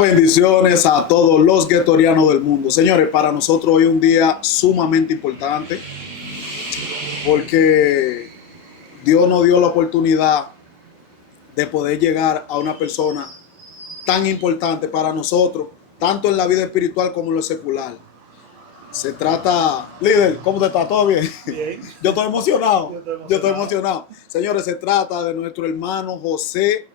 Bendiciones a todos los guetorianos del mundo. Señores, para nosotros hoy es un día sumamente importante porque Dios nos dio la oportunidad de poder llegar a una persona tan importante para nosotros, tanto en la vida espiritual como en lo secular. Se trata, líder, ¿cómo te está? ¿Todo bien? Bien. Yo estoy emocionado. Yo estoy emocionado. Señores, se trata de nuestro hermano José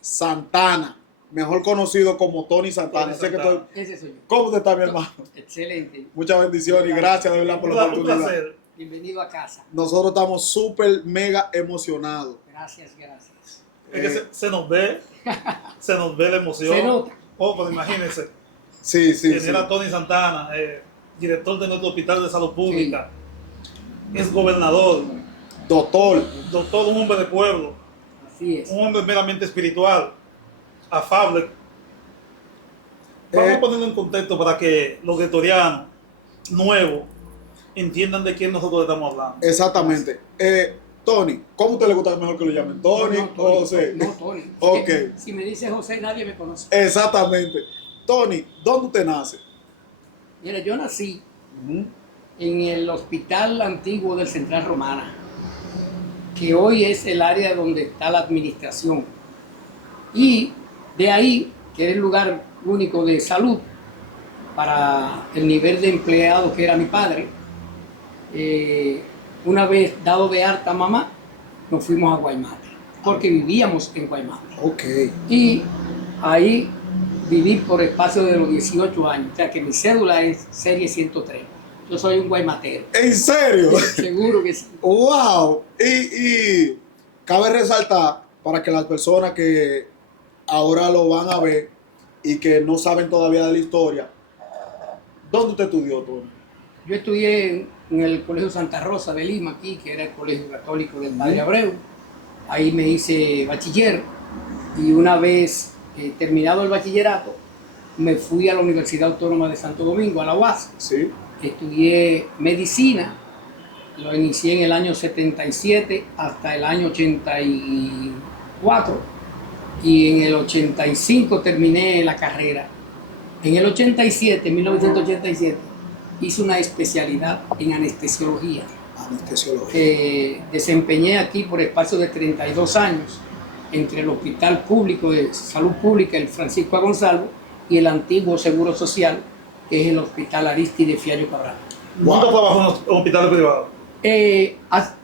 Santana, mejor conocido como Tony Santana. Tony Santana. Ese soy yo. ¿Cómo te está, mi hermano? Excelente. Muchas bendiciones y gracias de verdad por la Un oportunidad. placer. Bienvenido a casa. Nosotros estamos súper mega emocionados. Gracias. Es que se nos ve la emoción. Se nota. Oh, pues imagínense, Sí. tener a Tony Santana, director de nuestro Hospital de Salud Pública, es gobernador, Doctor, un hombre de pueblo, Así es. un hombre meramente espiritual, afable. Vamos a ponerlo en contexto para que los guetorianos nuevos entiendan de quién nosotros estamos hablando. exactamente. Tony, ¿cómo te le gusta mejor que lo llamen? ¿Tony o José? No, Tony. Ok. Si me dice José, nadie me conoce. Exactamente. Tony, ¿dónde usted nace? Mira, yo nací en el hospital antiguo del Central Romana, que hoy es el área donde está la administración. Y de ahí, que es el lugar único de salud para el nivel de empleado que era mi padre, una vez dado de alta mamá, nos fuimos a Guaymate, porque vivíamos en Guaymate. Ok. Y ahí viví por espacio de los 18 años, o sea que mi cédula es serie 103. Yo soy un guaymatero. ¿En serio? Seguro que sí. ¡Wow! Y cabe resaltar para que las personas que ahora lo van a ver y que no saben todavía de la historia, ¿dónde usted estudió, Tony? Yo estudié en el Colegio Santa Rosa de Lima, aquí, que era el colegio católico del Padre Abreu. Ahí me hice bachiller y una vez terminado el bachillerato, me fui a la Universidad Autónoma de Santo Domingo, a la UAS. Sí. Estudié medicina, lo inicié en el año 77 hasta el año 84 y en el 85 terminé la carrera. En el 1987, hice una especialidad en anestesiología. Anestesiología. Desempeñé aquí por espacio de 32 años entre el Hospital Público de Salud Pública, el Francisco A. Gonzalo, y el antiguo Seguro Social, que es el Hospital Aristide Fiallo Cabral. ¿Nunca trabajó en hospitales privados?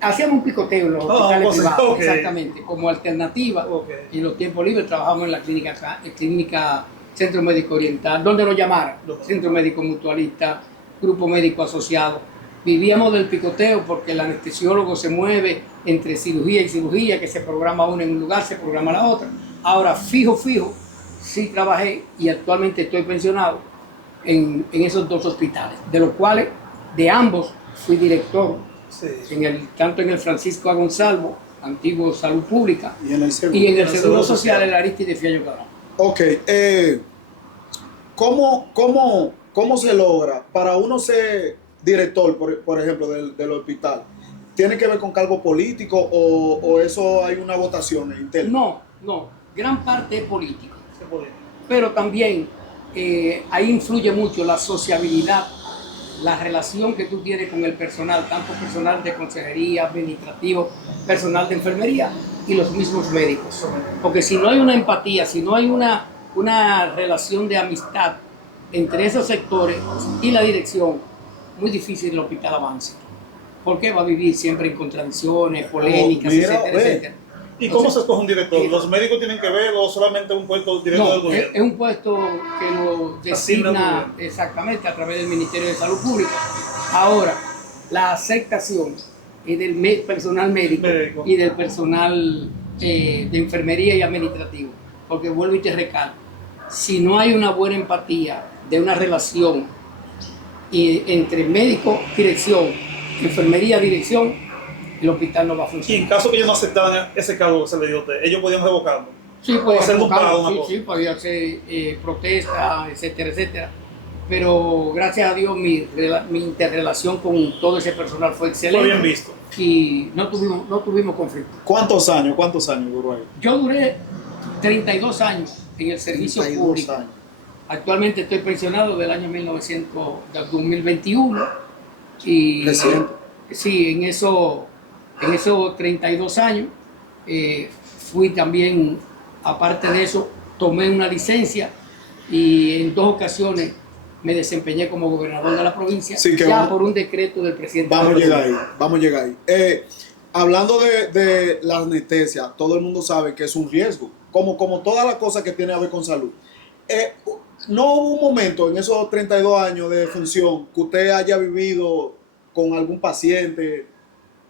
Hacíamos un picoteo en los hospitales pues, privados, okay. Exactamente, como alternativa. Okay. Y en los tiempos libres trabajamos en la clínica Centro Médico Oriental, donde lo llamaran, Centro Médico Mutualista, Grupo Médico Asociado. Vivíamos del picoteo porque el anestesiólogo se mueve entre cirugía y cirugía, que se programa una en un lugar, se programa la otra. Ahora, fijo, sí trabajé y actualmente estoy pensionado en esos dos hospitales, de los cuales, de ambos, fui director, Sí. tanto en el Francisco A. Gonzalo, antiguo Salud Pública, Y en el seguro. y en el Seguro Social, el Aristide Fiallo Cabral. Ok. ¿Cómo se logra para uno ser director, por ejemplo, del hospital? ¿Tiene que ver con cargo político o eso hay una votación interna? No, gran parte es político. Se podía. Pero también ahí influye mucho la sociabilidad, la relación que tú tienes con el personal, tanto personal de consejería, administrativo, personal de enfermería y los mismos médicos. Porque si no hay una empatía, si no hay una relación de amistad entre esos sectores y la dirección, muy difícil el hospital avance. Porque va a vivir siempre en contradicciones, polémicas, etcétera. ¿Y cómo se escoge un director? ¿Los médicos tienen que ver o solamente un puesto directo del No, gobierno? es un puesto que lo Asigna el designa gobierno. exactamente a través del Ministerio de Salud Pública. Ahora, la aceptación es del personal médico y del personal de enfermería y administrativo. Porque vuelvo y te recalco, si no hay una buena empatía de una relación entre médico, dirección, enfermería, dirección, el hospital no va a Y funcionar. en caso que ellos no aceptaran ese cargo que se le dio a usted, ellos podían revocarlo. Sí, puede hacer un paro, una sí, cosa. sí, podía hacer protestas, etcétera. Pero gracias a Dios mi interrelación con todo ese personal fue excelente. Fue bien visto. Y no tuvimos conflicto. ¿Cuántos años duró ahí? Yo duré 32 años en el servicio 32 público. años. Actualmente estoy pensionado del año 2021 y Reciente. sí, en esos 32 años fui también, aparte de eso, tomé una licencia y en 2 ocasiones me desempeñé como gobernador de la provincia, Sí, que ya por un decreto del presidente. Vamos a de la llegar ahí, República. vamos a llegar ahí. Hablando de la anestesia, todo el mundo sabe que es un riesgo, como todas las cosas que tienen a ver con salud. ¿No hubo un momento en esos 32 años de función que usted haya vivido con algún paciente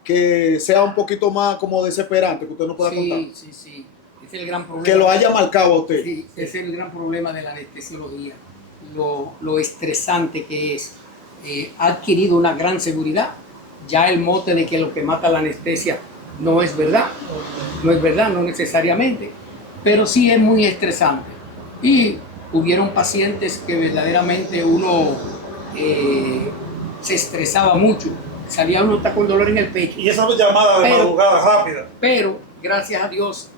que sea un poquito más como desesperante, que usted no pueda contar? Sí, sí. Ese es el gran problema. Que lo haya marcado a usted. Sí, ese es el gran problema de la anestesiología. Lo estresante que es. Ha adquirido una gran seguridad. Ya el mote de que lo que mata la anestesia no es verdad. No es verdad, no necesariamente. Pero sí es muy estresante. Y hubieron pacientes que verdaderamente uno se estresaba mucho. Salía uno hasta con dolor en el pecho. Y esa llamada de madrugada rápida. Pero, gracias a Dios,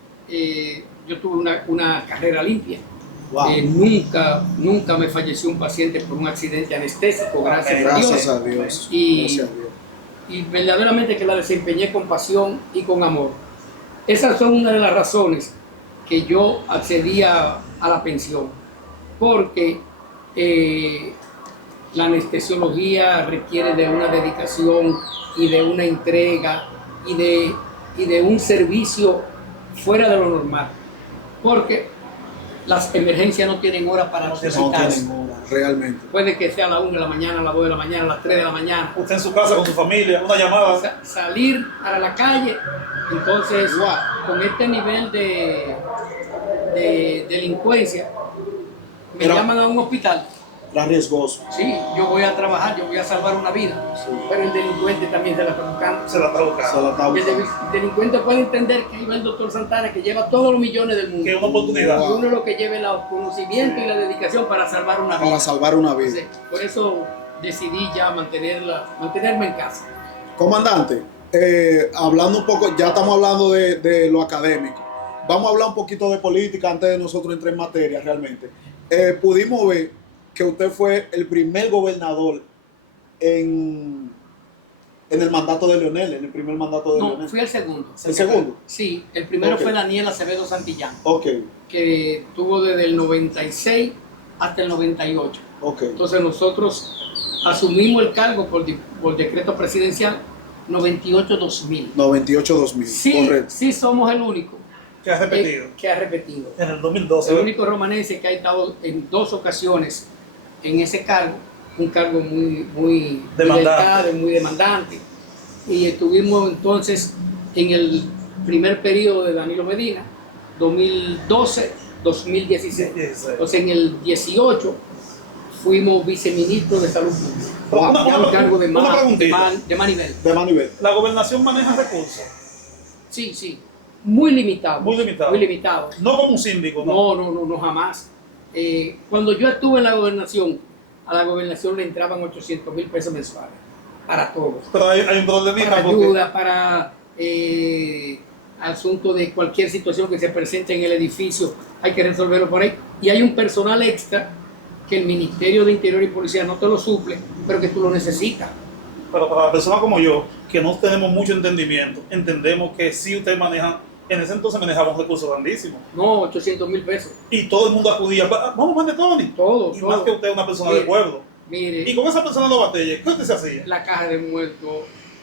yo tuve una carrera limpia. Wow. Nunca me falleció un paciente por un accidente anestésico, gracias Gracias a a Dios. Dios. Y, Gracias a Dios. y verdaderamente que la desempeñé con pasión y con amor. Esas son una de las razones que yo accedía a la pensión, porque la anestesiología requiere de una dedicación y de una entrega y de un servicio fuera de lo normal, porque las emergencias no tienen hora para No necesitarse. tienen hora, realmente. Puede que sea a la 1 de la mañana, a las 2 de la mañana, a las 3 de la mañana. Usted en su casa con su familia, una llamada. Salir para la calle, entonces con este nivel de delincuencia, me llaman a un hospital. Era riesgoso. Sí, yo voy a trabajar, yo voy a salvar una vida, pero el delincuente también se la está buscando. Se la está buscando. Se la está Y el buscando. delincuente puede entender que iba el doctor Santana, que lleva todos los millones del mundo. Que es una oportunidad. Y uno lo que lleve el conocimiento y la dedicación para salvar una vida. Para salvar una vida. Entonces, por eso decidí ya mantenerme en casa. Comandante, hablando un poco, ya estamos hablando de lo académico. Vamos a hablar un poquito de política antes de nosotros entrar en materia realmente. Pudimos ver que usted fue el primer gobernador en el mandato de Leonel, en el primer mandato de Leonel. No, fui el segundo. ¿El segundo? Sí, el primero Ok. fue Daniel Acevedo Santillán, Ok, que tuvo desde el 96 hasta el 98. ok. Entonces nosotros asumimos el cargo por decreto presidencial 98-2000. 98-2000, Sí, correcto. sí somos el único Que ha repetido. que ha repetido. En el 2012. El único romanense que ha estado en 2 ocasiones en ese cargo, un cargo muy Demandante. muy demandante. Y estuvimos entonces en el primer periodo de Danilo Medina, 2012-2016. Entonces en el 18 fuimos viceministro de Salud Pública. Pero Ya un cargo de una más preguntita. nivel. De Manivel. La gobernación maneja recursos. Sí, sí. Muy limitado. Muy limitado. Muy limitado. No como un síndico, ¿no? No, jamás. Cuando yo estuve en la gobernación, a la gobernación le entraban 800,000 pesos mensuales para todos. Pero hay un problemita Para porque ayuda, para asunto de cualquier situación que se presente en el edificio, hay que resolverlo por ahí. Y hay un personal extra que el Ministerio de Interior y Policía no te lo suple, pero que tú lo necesitas. pero para personas como yo, que no tenemos mucho entendimiento, entendemos que sí ustedes manejan, en ese entonces manejaban recursos grandísimos. No, 800,000 pesos. Y todo el mundo acudía, vamos, mande Tony. Todo, Y más que usted es una persona del pueblo. Mire, Y con esa persona de los batalles, ¿qué usted se hacía? la caja de muertos,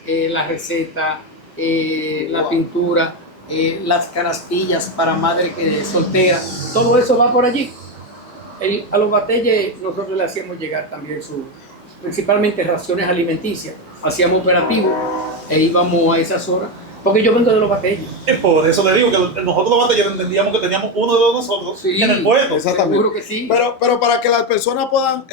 la receta, la pintura, las canastillas para madre soltera, todo eso va por allí. A los batalles nosotros le hacíamos llegar también principalmente raciones alimenticias, hacíamos operativos e íbamos a esas horas, porque yo vengo de los batalles. Es por eso le digo que nosotros los batalleros entendíamos que teníamos uno de nosotros Sí, en el pueblo. Exactamente. Seguro que sí. Pero para que las personas puedan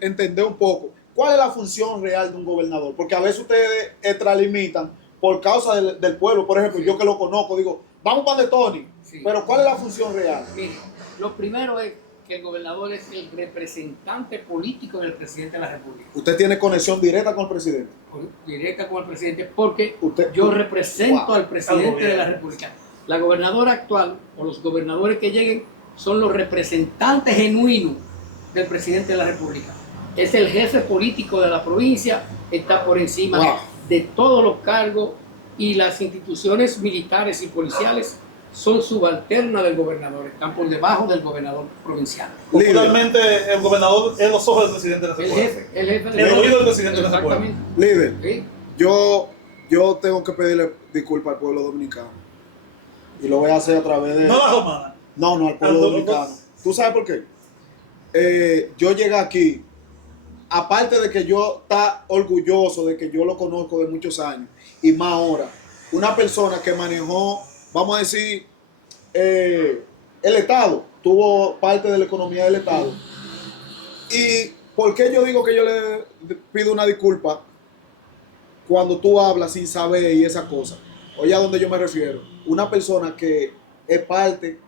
entender un poco, ¿cuál es la función real de un gobernador? Porque a veces ustedes extralimitan por causa del pueblo. Por ejemplo, yo que lo conozco, digo, vamos para de Tony. Sí. Pero ¿cuál es la función real? Mire, lo primero es que el gobernador es el representante político del presidente de la República. Usted tiene conexión directa con el presidente. Directa con el presidente, porque Usted- yo represento Wow. al presidente Al de la gobierno. República. La gobernadora actual o los gobernadores que lleguen son los representantes genuinos del presidente de la República. Es el jefe político de la provincia, está por encima Wow. de todos los cargos y las instituciones militares y policiales son subalternas del gobernador, están por debajo del gobernador provincial. Líder, Popularmente, el gobernador es los ojos del presidente de ese El pueblo. jefe, el jefe El oído del presidente de ese pueblo. Exactamente. líder, ¿Sí? yo tengo que pedirle disculpas al pueblo dominicano. Y lo voy a hacer a través de... No la romana. No, al pueblo dominicano. ¿Tú sabes por qué? Yo llegué aquí, aparte de que yo está orgulloso de que yo lo conozco de muchos años, y más ahora, una persona que manejó, vamos a decir, el Estado, tuvo parte de la economía del Estado. ¿Y por qué yo digo que yo le pido una disculpa cuando tú hablas sin saber y esa cosa? Oye, ¿a dónde yo me refiero? Una persona que es parte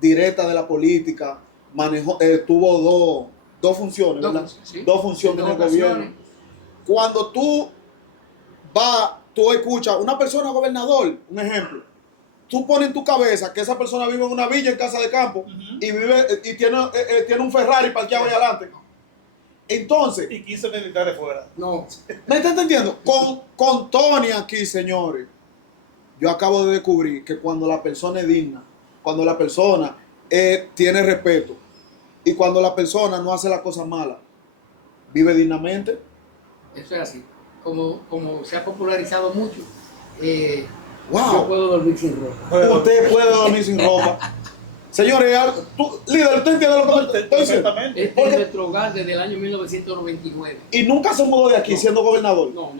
directa de la política, manejó, tuvo dos funciones, ¿verdad? Sí. Dos funciones en el gobierno. Cuando tú tú escuchas una persona gobernador, un ejemplo, tú pones en tu cabeza que esa persona vive en una villa en casa de campo y vive y tiene un Ferrari parqueado ahí adelante. Entonces, Y 15 militares fuera. No, ¿me estás entendiendo? Con Tony aquí, señores, yo acabo de descubrir que cuando la persona es digna, cuando la persona tiene respeto y cuando la persona no hace las cosas malas, vive dignamente. eso es así. Como se ha popularizado mucho, Wow. yo puedo dormir sin ropa. Bueno, Usted puede dormir sin ropa. Señores, líder, ¿usted entiende lo que estoy diciendo? perfectamente. Este es nuestro hogar desde el año 1999. Y nunca se mudó de aquí siendo gobernador. No.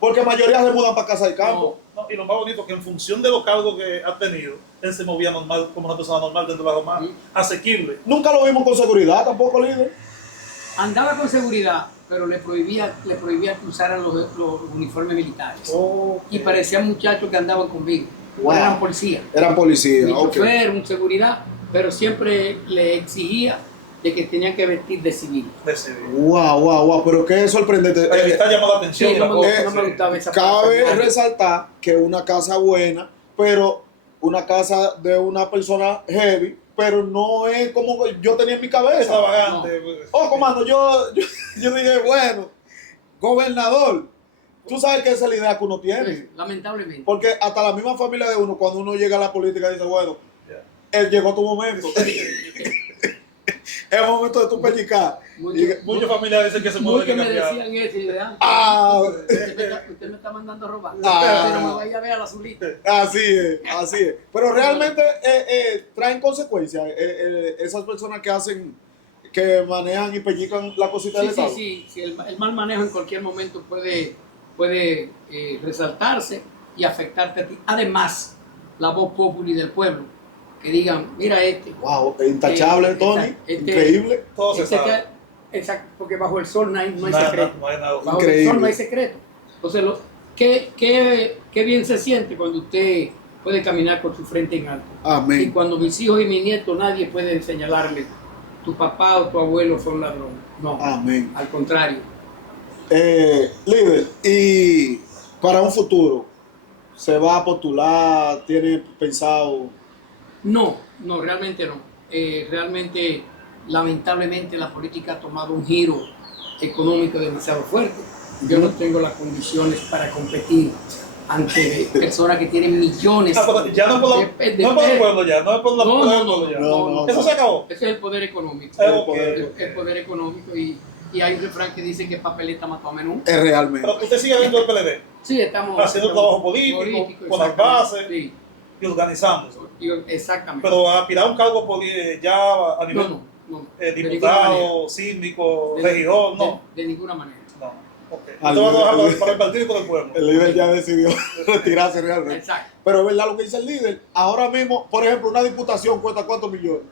Porque mayoría se mudan para casa de campo. No, y lo más bonito es que en función de los cargos que ha tenido, él se movía normal, como una persona normal dentro de la romana, asequible. Nunca lo vimos con seguridad tampoco, líder. Andaba con seguridad, pero le prohibía que usaran los uniformes militares. Y parecían muchachos que andaban conmigo. Wow. Eran policías. Eran policías, Mi ok. chofer, un seguridad, pero siempre le exigía de que tenían que vestir de civil. Decidido. Wow, pero qué sorprendente. Ahí está llamando la atención. Sí, la no cosa. me gustaba esa Cabe parte. resaltar que una casa buena, pero una casa de una persona heavy, pero no es como yo tenía en mi cabeza. Extravagante. Pues. Oh, comando, yo dije, bueno, gobernador, tú sabes que esa es la idea que uno tiene. Lamentablemente. Porque hasta la misma familia de uno, cuando uno llega a la política, dice, bueno, llegó tu momento. Es el momento de tu pellicar. Muchos familiares dicen que se puede Muchos me cambiar. decían eso y le Ah, usted me está mandando a robar. Ah. Pero me vaya a ver a la azulita. así es. Pero realmente traen consecuencias esas personas que manejan y pellican la cosita del Estado. Sí. El mal manejo en cualquier momento puede resaltarse y afectarte a ti. Además, la voz populi del pueblo, que digan, mira este. Wow, intachable, Tony. Increíble. Todo se sabe. Exacto, porque bajo el sol no hay Nada, secreto. no hay nada. Bajo el Increíble. sol no hay secreto. Entonces, qué bien se siente cuando usted puede caminar con su frente en alto. Y Amén. cuando mis hijos y mis nietos, nadie puede señalarle, tu papá o tu abuelo son ladrones. No, Amén. al contrario. Líder, y para un futuro, ¿se va a postular? ¿Tiene pensado? No, realmente no. Realmente, lamentablemente, la política ha tomado un giro económico demasiado fuerte. Yo no tengo las condiciones para competir ante personas que tienen millones. Ya no es por no es por el pueblo ya, no es por la No, por el no, pueblo ya. no. Eso se acabó. Ese es el poder económico. Ok. El poder económico y hay un refrán que dice que papeleta mató a menú. Es realmente. Pero usted sigue dentro del PLD Sí, estamos haciendo trabajo político, con las exactamente. bases Sí, y organizándose. exactamente. Pero aspirar a un cargo ya a nivel no. diputado, síndico, De- regidor, no. De ninguna manera. No. Ok. Al Usted va a trabajar nivel- para el partido y por el pueblo. El líder ya decidió retirarse realmente. Exacto. Pero es verdad lo que dice el líder. Ahora mismo, por ejemplo, una diputación cuesta ¿cuántos millones?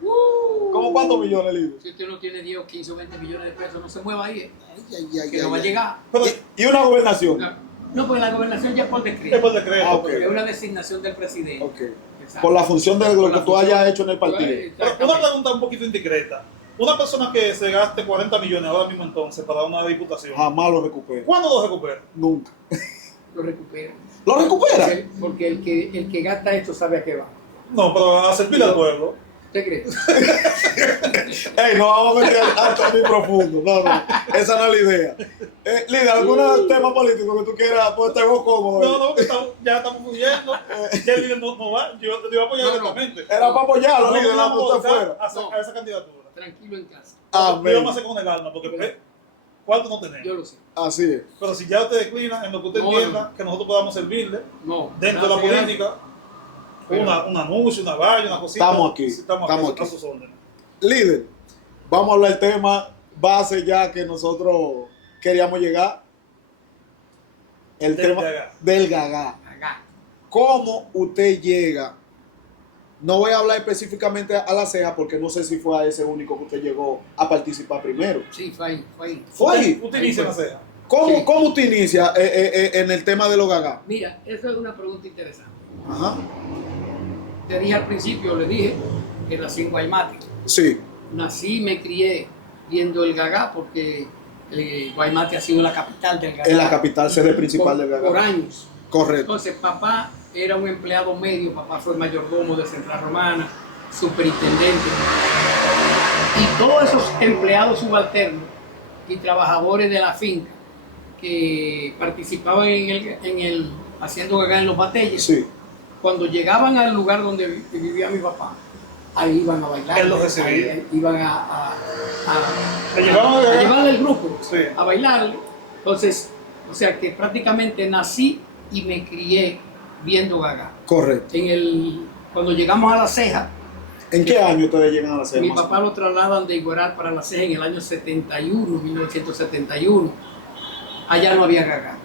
¿Cómo cuántos millones, líder? Si usted no tiene 10 o 15 o 20 millones de pesos, no se mueva ahí. Ay, Que no va a llegar. Pero Y una gobernación. No, porque la gobernación ya es por es decreto. por decreto. Ah, ok. Es una designación del presidente. Ok. Exacto. Por la función de lo Por que la tú función. hayas hecho en el partido. Pero una Exactamente. pregunta un poquito indiscreta. Una persona que se gaste 40 millones ahora mismo entonces para una diputación, Jamás lo recupera. ¿cuándo lo recupera? Nunca. Lo recupera. ¿Lo recupera? Porque el que gasta esto sabe a qué va. No, pero a servir al pueblo. ¿Usted cree? Ey, no vamos a meter alto ni profundo. No, no. Esa no es la idea. Lida, ¿algún tema político que tú quieras? Pues te veo cómodo. No, no, que ya estamos fluyendo. Ya el líder no va. Yo te iba a apoyar No, no. directamente. Era para apoyarlo, No líder, la vamos a usted votar fuera. a esa candidatura. Tranquilo en casa. Yo Amén. vamos a hacer con el alma, porque ¿cuánto no tenemos? Yo lo sé. Así es. Pero si ya usted declina en lo que usted No, entienda, no. que nosotros podamos servirle No. dentro de la gracias. política, Pero- un anuncio, una valla, una cosita. Estamos aquí, Estamos estamos aquí. aquí. A sus órdenes. Líder, vamos a hablar del tema base ya que nosotros queríamos llegar. El Del tema Gagá. del Gagá. Acá. ¿Cómo usted llega? No voy a hablar específicamente a la ceja porque no sé si fue a ese único que usted llegó a participar primero. Sí, fue ahí, fue ahí. ¿Fue ahí? Usted inicia la ceja. ¿Cómo, Sí. ¿Cómo usted inicia en el tema de los Gagá? Mira, eso es una pregunta interesante. Ajá. Te dije al principio, le dije que nací en Guaymate. Sí, Nací y me crié viendo el Gagá porque Guaymate ha sido la capital del Gagá. es la capital, sede principal del Por Gagá. años. Correcto. Entonces, papá era un empleado medio, papá fue mayordomo de Central Romana, superintendente. Y todos esos empleados subalternos y trabajadores de la finca que participaban en el haciendo Gagá en los batalles, Sí. cuando llegaban al lugar donde vivía mi papá, ahí iban a bailar. Él los recibía. Ahí iban ¿Le llevaban a Gagá? llevar del grupo Sí. a bailar. Entonces, o sea que prácticamente nací y me crié viendo Gagá. Correcto. Cuando llegamos a La Ceja, ¿En qué año ustedes llegan a la ceja? mi más o papá lo trasladan de Iguaral para La Ceja en el año 71, 1971. Allá no había Gagá.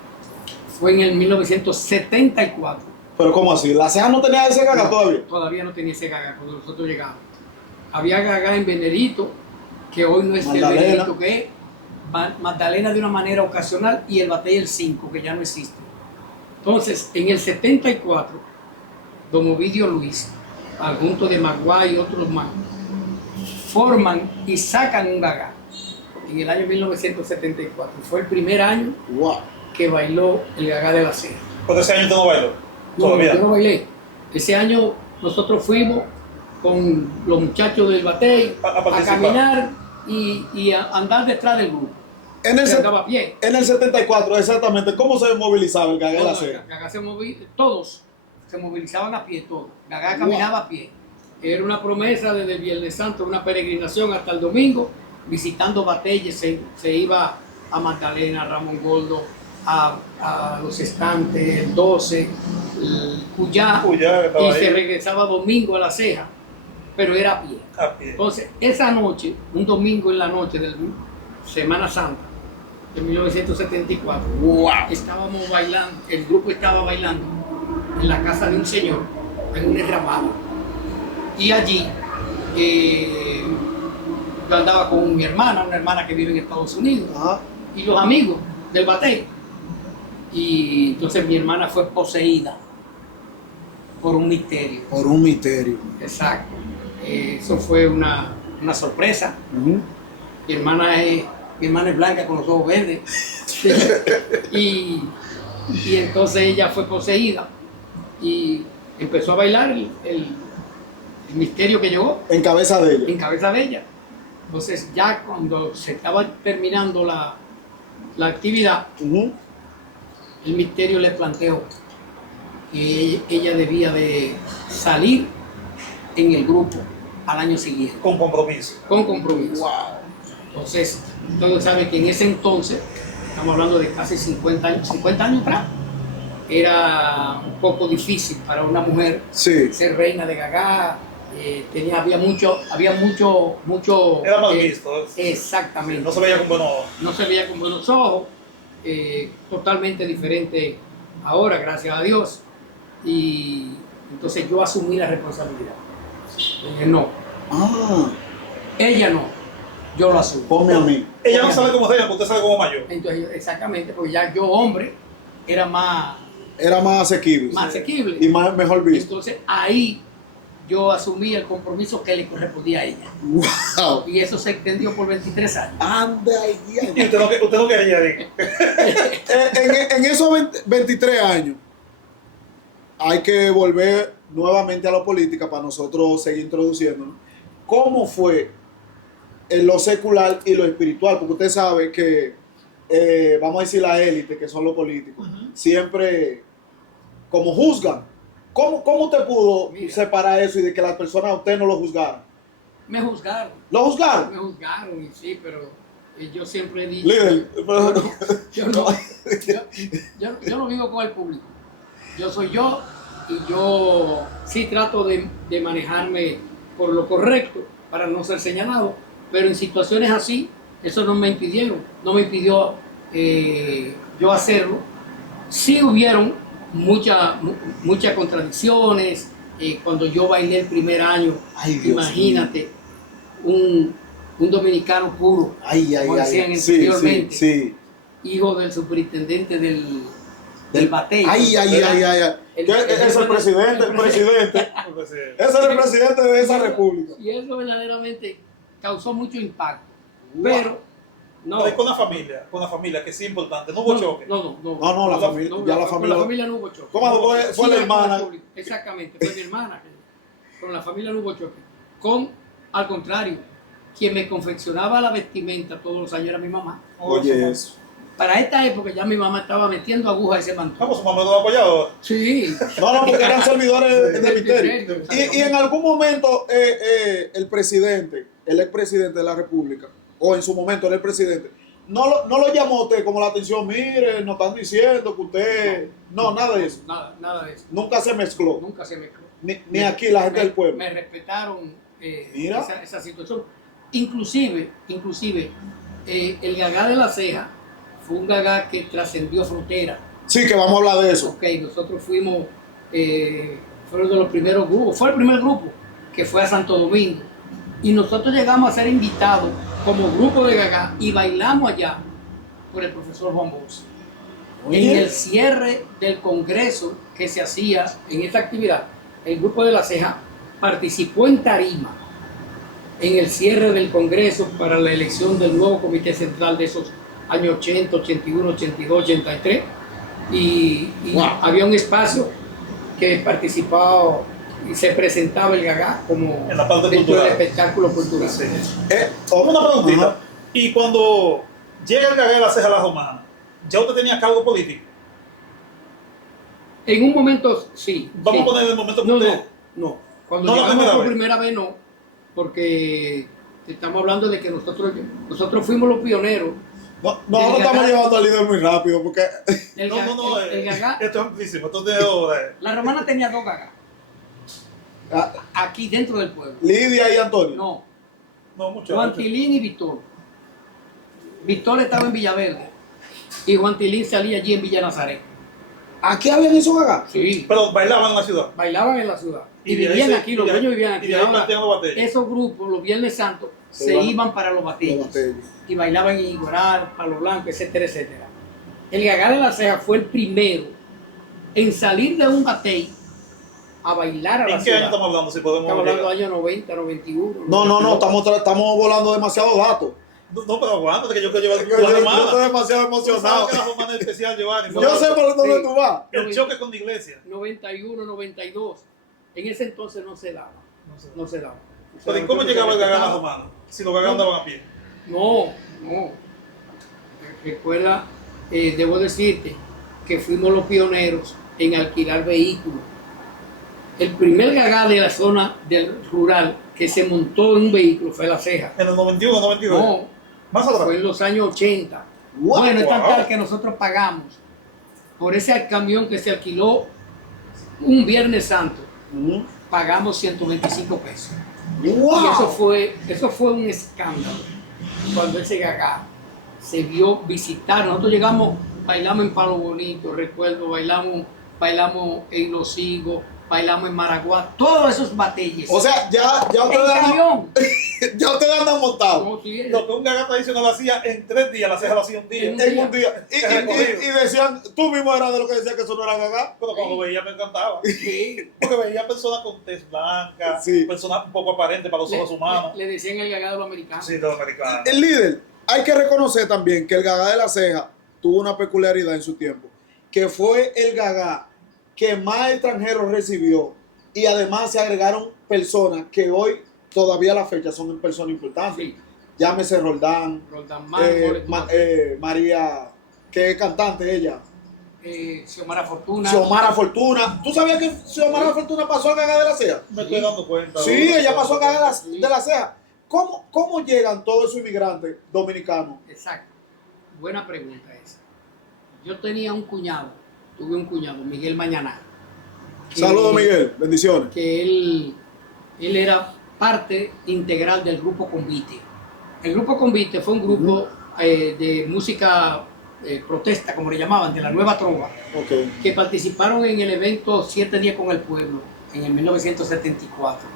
Fue en el 1974. menos? Pero ¿cómo así? ¿La ceja no tenía ese Gagá todavía? Todavía no tenía ese Gagá cuando nosotros llegamos. Había Gagá en Venerito, que hoy no es el Magdalena. Venerito que es. Magdalena de una manera ocasional y el Batey el 5, que ya no existe. Entonces, en el 74, don Ovidio Luis, al junto de Maguay y otros más, forman y sacan un Gagá en el año 1974. Fue el primer año Wow. que bailó el Gagá de La Ceja. Porque ese año usted no bailó. No, Todavía. yo no bailé. Ese año nosotros fuimos con los muchachos del Batey A a participar. caminar y a andar detrás del grupo. En el, Se se- andaba a pie. en el 74, exactamente, ¿cómo se movilizaba el Gagá de la Todos, ceja? Gagá todos se movilizaban a pie, todos. Gagá caminaba a pie. Era una promesa desde el Viernes Santo, una peregrinación hasta el domingo, visitando batalles. Se iba a Magdalena, a Ramón Goldo, a Los Estantes, el 12, el Cuyá, Cuyá, que estaba y se ahí. regresaba domingo a La Ceja, pero era a pie. A pie. Entonces, esa noche, un domingo en la noche de Semana Santa de 1974, Wow. estábamos bailando, el grupo estaba bailando en la casa de un señor, en un enramado. Y allí yo andaba con mi hermana, una hermana que vive en Estados Unidos, Ajá. y los amigos del batey. Y entonces mi hermana fue poseída por un misterio. Por un misterio. Exacto. Eso fue una sorpresa. Ujú. Mi hermana es blanca con los ojos verdes. y entonces ella fue poseída y empezó a bailar el misterio que llegó En cabeza de ella. en cabeza de ella. Entonces ya cuando se estaba terminando la actividad, Ujú. el misterio le planteó que ella debía de salir en el grupo al año siguiente, Con compromiso. con compromiso. Wow. Entonces, todos saben que en ese entonces, estamos hablando de casi 50 años atrás, era un poco difícil para una mujer Sí. ser reina de Gagá. Había mucho, Era mal visto. exactamente. No se veía con buenos ojos. No se veía con buenos ojos, totalmente diferente ahora, gracias a Dios. Y entonces yo asumí la responsabilidad. No, Ah, ella no, yo lo asumí. ponme a mí. Ella no sabe cómo reina, porque usted sabe como mayor. Entonces, exactamente, porque ya yo, hombre, era más Era más asequible. asequible. Y más, mejor visto. Entonces ahí yo asumí el compromiso que le correspondía a ella. Wow. Y eso se extendió por 23 años. Anda Y ya. usted no quería ir. En esos 23 años hay que volver nuevamente a la política para nosotros seguir introduciéndonos. cómo fue en lo secular y lo espiritual, porque usted sabe que, vamos a decir la élite, que son los políticos, siempre como juzgan. ¿Cómo usted pudo separar eso y de que las personas a usted no lo juzgaran? Me juzgaron. ¿Lo juzgaron? Me juzgaron, y sí, pero yo siempre he dicho... Líder, yo no vivo con el público. Yo soy yo y yo sí trato de manejarme por lo correcto para no ser señalado, pero en situaciones así, eso no me impidió yo hacerlo. Sí hubieron muchas contradicciones. Cuando yo bailé el primer año, imagínate, un dominicano puro, como decían anteriormente, hijo del superintendente del bateo. Es el presidente. Ese es el presidente de esa república. Y eso verdaderamente causó mucho impacto. Wow. Pero no. Con la familia, que sí es importante, no hubo choque. No, la familia no hubo choque. ¿Cómo fue la hermana? Exactamente, fue mi hermana. Con la familia no hubo choque. Al contrario, quien me confeccionaba la vestimenta todos los años era mi mamá. Oye, eso. Para esta época ya mi mamá estaba metiendo agujas a ese manto. Vamos, su mamá lo ha apoyado. Sí. No, porque eran servidores de misterio. Y en algún momento el expresidente de la República, o en su momento el expresidente, no lo llamó a usted como la atención, mire, nos están diciendo que usted... No, nada de eso. Nada de eso. Nunca se mezcló. Nunca se mezcló. Ni aquí la gente del pueblo. Me respetaron esa situación. Inclusive el Gagá de la Ceja fue un Gagá que trascendió frontera. Sí, que vamos a hablar de eso. Ok, nosotros fueron de los primeros grupos, fue el primer grupo que fue a Santo Domingo. Y nosotros llegamos a ser invitados como grupo de Gagá y bailamos allá por el profesor Juan Bosch. En el cierre del congreso que se hacía en esta actividad, el grupo de la Ceja participó en tarima en el cierre del congreso para la elección del nuevo comité central de esos años 80, 81, 82, 83. Y wow, había un espacio que participaba y se presentaba el Gagá como en la parte dentro cultural del espectáculo cultural. Sí. Una preguntita. Ajá. Y cuando llega el Gagá de la Ceja a la Romana, ¿ya usted tenía cargo político? En un momento sí. Vamos sí. a poner el momento que No. Cuando No, llegamos por primera vez no, porque estamos hablando de que nosotros fuimos los pioneros. No estamos llevando al líder muy rápido porque... El Gagá, esto es amplísimo, esto es de hora. la Romana tenía dos Gagás. Aquí dentro del pueblo. Lidia y Antonio. No, mucho. Juan Tilín y Víctor. Víctor estaba en Villaverde y Juan Tilín salía allí en Villa Nazaret. ¿Aquí habían esos Gagá? Sí. Pero bailaban en la ciudad. Bailaban en la ciudad. Y de vivían ahí aquí, los dueños vivían aquí. Y de ahí partían los batallos. Esos grupos, los Viernes Santos, se iban para los batallos. Y bailaban en Iguaral, Palo Blanco, etcétera, etcétera. El Gagá de la Ceja fue el primero en salir de un batey a bailar a la ciudad. ¿En qué año estamos hablando? Si podemos estamos hablando del año 90, 91. No, estamos volando demasiados datos. No, pero aguántate que yo quiero llevar Yo estoy demasiado emocionado. Que la Romana es especial, Giovanni. Yo sé por dónde tú vas. El choque con la iglesia. 91, 92. En ese entonces no se daba. No se daba. Pero ¿y cómo llegaba el Gagá a la Romana? Si los Gagá andaban a pie. No. Recuerda, debo decirte que fuimos los pioneros en alquilar vehículos. El primer Gagá de la zona del rural que se montó en un vehículo fue La Ceja. ¿En el 91, 92? No, más atrás. fue en los años 80. Wow, bueno, es tan tal que nosotros pagamos por ese camión que se alquiló un Viernes Santo. Pagamos 125 pesos. Wow. Y eso fue un escándalo. Cuando ese Gagá se vio visitar, nosotros llegamos, bailamos en Palo Bonito, recuerdo, bailamos en Los Higos, bailamos en Maraguá, todos esos batalles. O sea, ya ustedes andan montados. No, sí, Lo que un Gagá tradicional hacía en 3 días, La Ceja lo hacía un día. En un día. Y decían, tú mismo eras de lo que decía que eso no era Gagá. Pero cuando veía me encantaba. sí. Porque veía personas con tez blanca, Sí. personas un poco aparentes para los ojos humanos. Le decían el Gagá de los americanos. Sí, de los americanos. El líder, hay que reconocer también que el Gagá de la Ceja tuvo una peculiaridad en su tiempo, que fue el Gagá que más extranjeros recibió y además se agregaron personas que hoy todavía a la fecha son personas importantes. Sí. Llámese Roldán, Roldán Mármol, María, que es cantante ella. Xiomara Fortuna. Xiomara Fortuna. ¿Tú sabías que Xiomara Fortuna pasó a cagar de la ceja? Me estoy dando cuenta. Sí, ella pasó a cagar de la ceja. ¿Cómo llegan todos esos inmigrantes dominicanos? Exacto. Buena pregunta esa. Yo tuve un cuñado, Miguel Mañana. Saludos, Miguel. Bendiciones. Que él era parte integral del grupo Convite. El grupo Convite fue un grupo de música protesta, como le llamaban, de la Nueva Trova, que participaron en el evento 7 días con el pueblo en el 1974.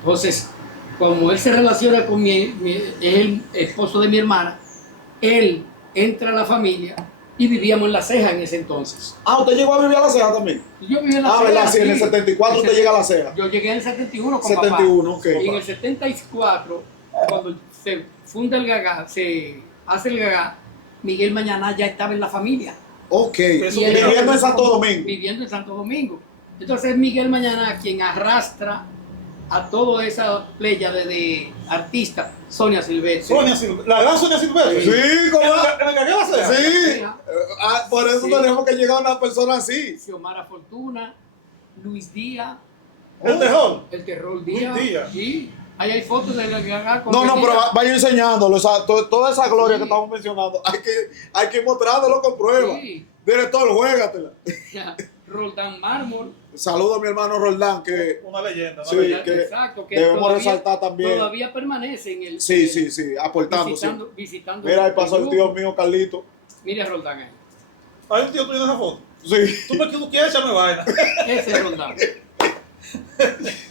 Entonces, como él se relaciona con el esposo de mi hermana, él entra a la familia y vivíamos en La Ceja en ese entonces. Ah, ¿usted llegó a vivir a La Ceja también? Yo viví en La Ceja. ¿Verdad? Sí, en el 74 usted llega a La Ceja. Yo llegué en el 71 con 71, papá. ok. Y en el 74, cuando se funda el Gagá, se hace el Gagá, Miguel Mañana ya estaba en la familia. Ok, Eso viviendo en Santo Domingo. Viviendo en Santo Domingo. Entonces es Miguel Mañana quien arrastra a toda esa playa de artistas. Sonia Silvestre. La gran Sonia Silvestre. Sí, ¿cómo? ¿En el Gagá la Ceja? Sí. Por eso Sí. tenemos que llegar a una persona así. Xiomara Fortuna, Luis Díaz, El Tejón. el Terror Luis Díaz. Díaz. Sí. Ahí hay fotos de la Gagá con No, Luis pero Díaz. vaya enseñándolo. Toda esa gloria Sí. que estamos mencionando, hay que mostrarlo con pruebas. Sí. Director, juégatela. Roldán Mármol. Saludo a mi hermano Roldán, que Una leyenda. Sí, que Exacto, que debemos todavía- resaltar también. Todavía permanece en el. sí, aportando. Visitando Mira, ahí pasó el tío mío, Carlito. Mira Roldán ahí. Hay un tío tuyo en esa foto. Sí. Tú quieres echarme vaina. Ese es Roldán.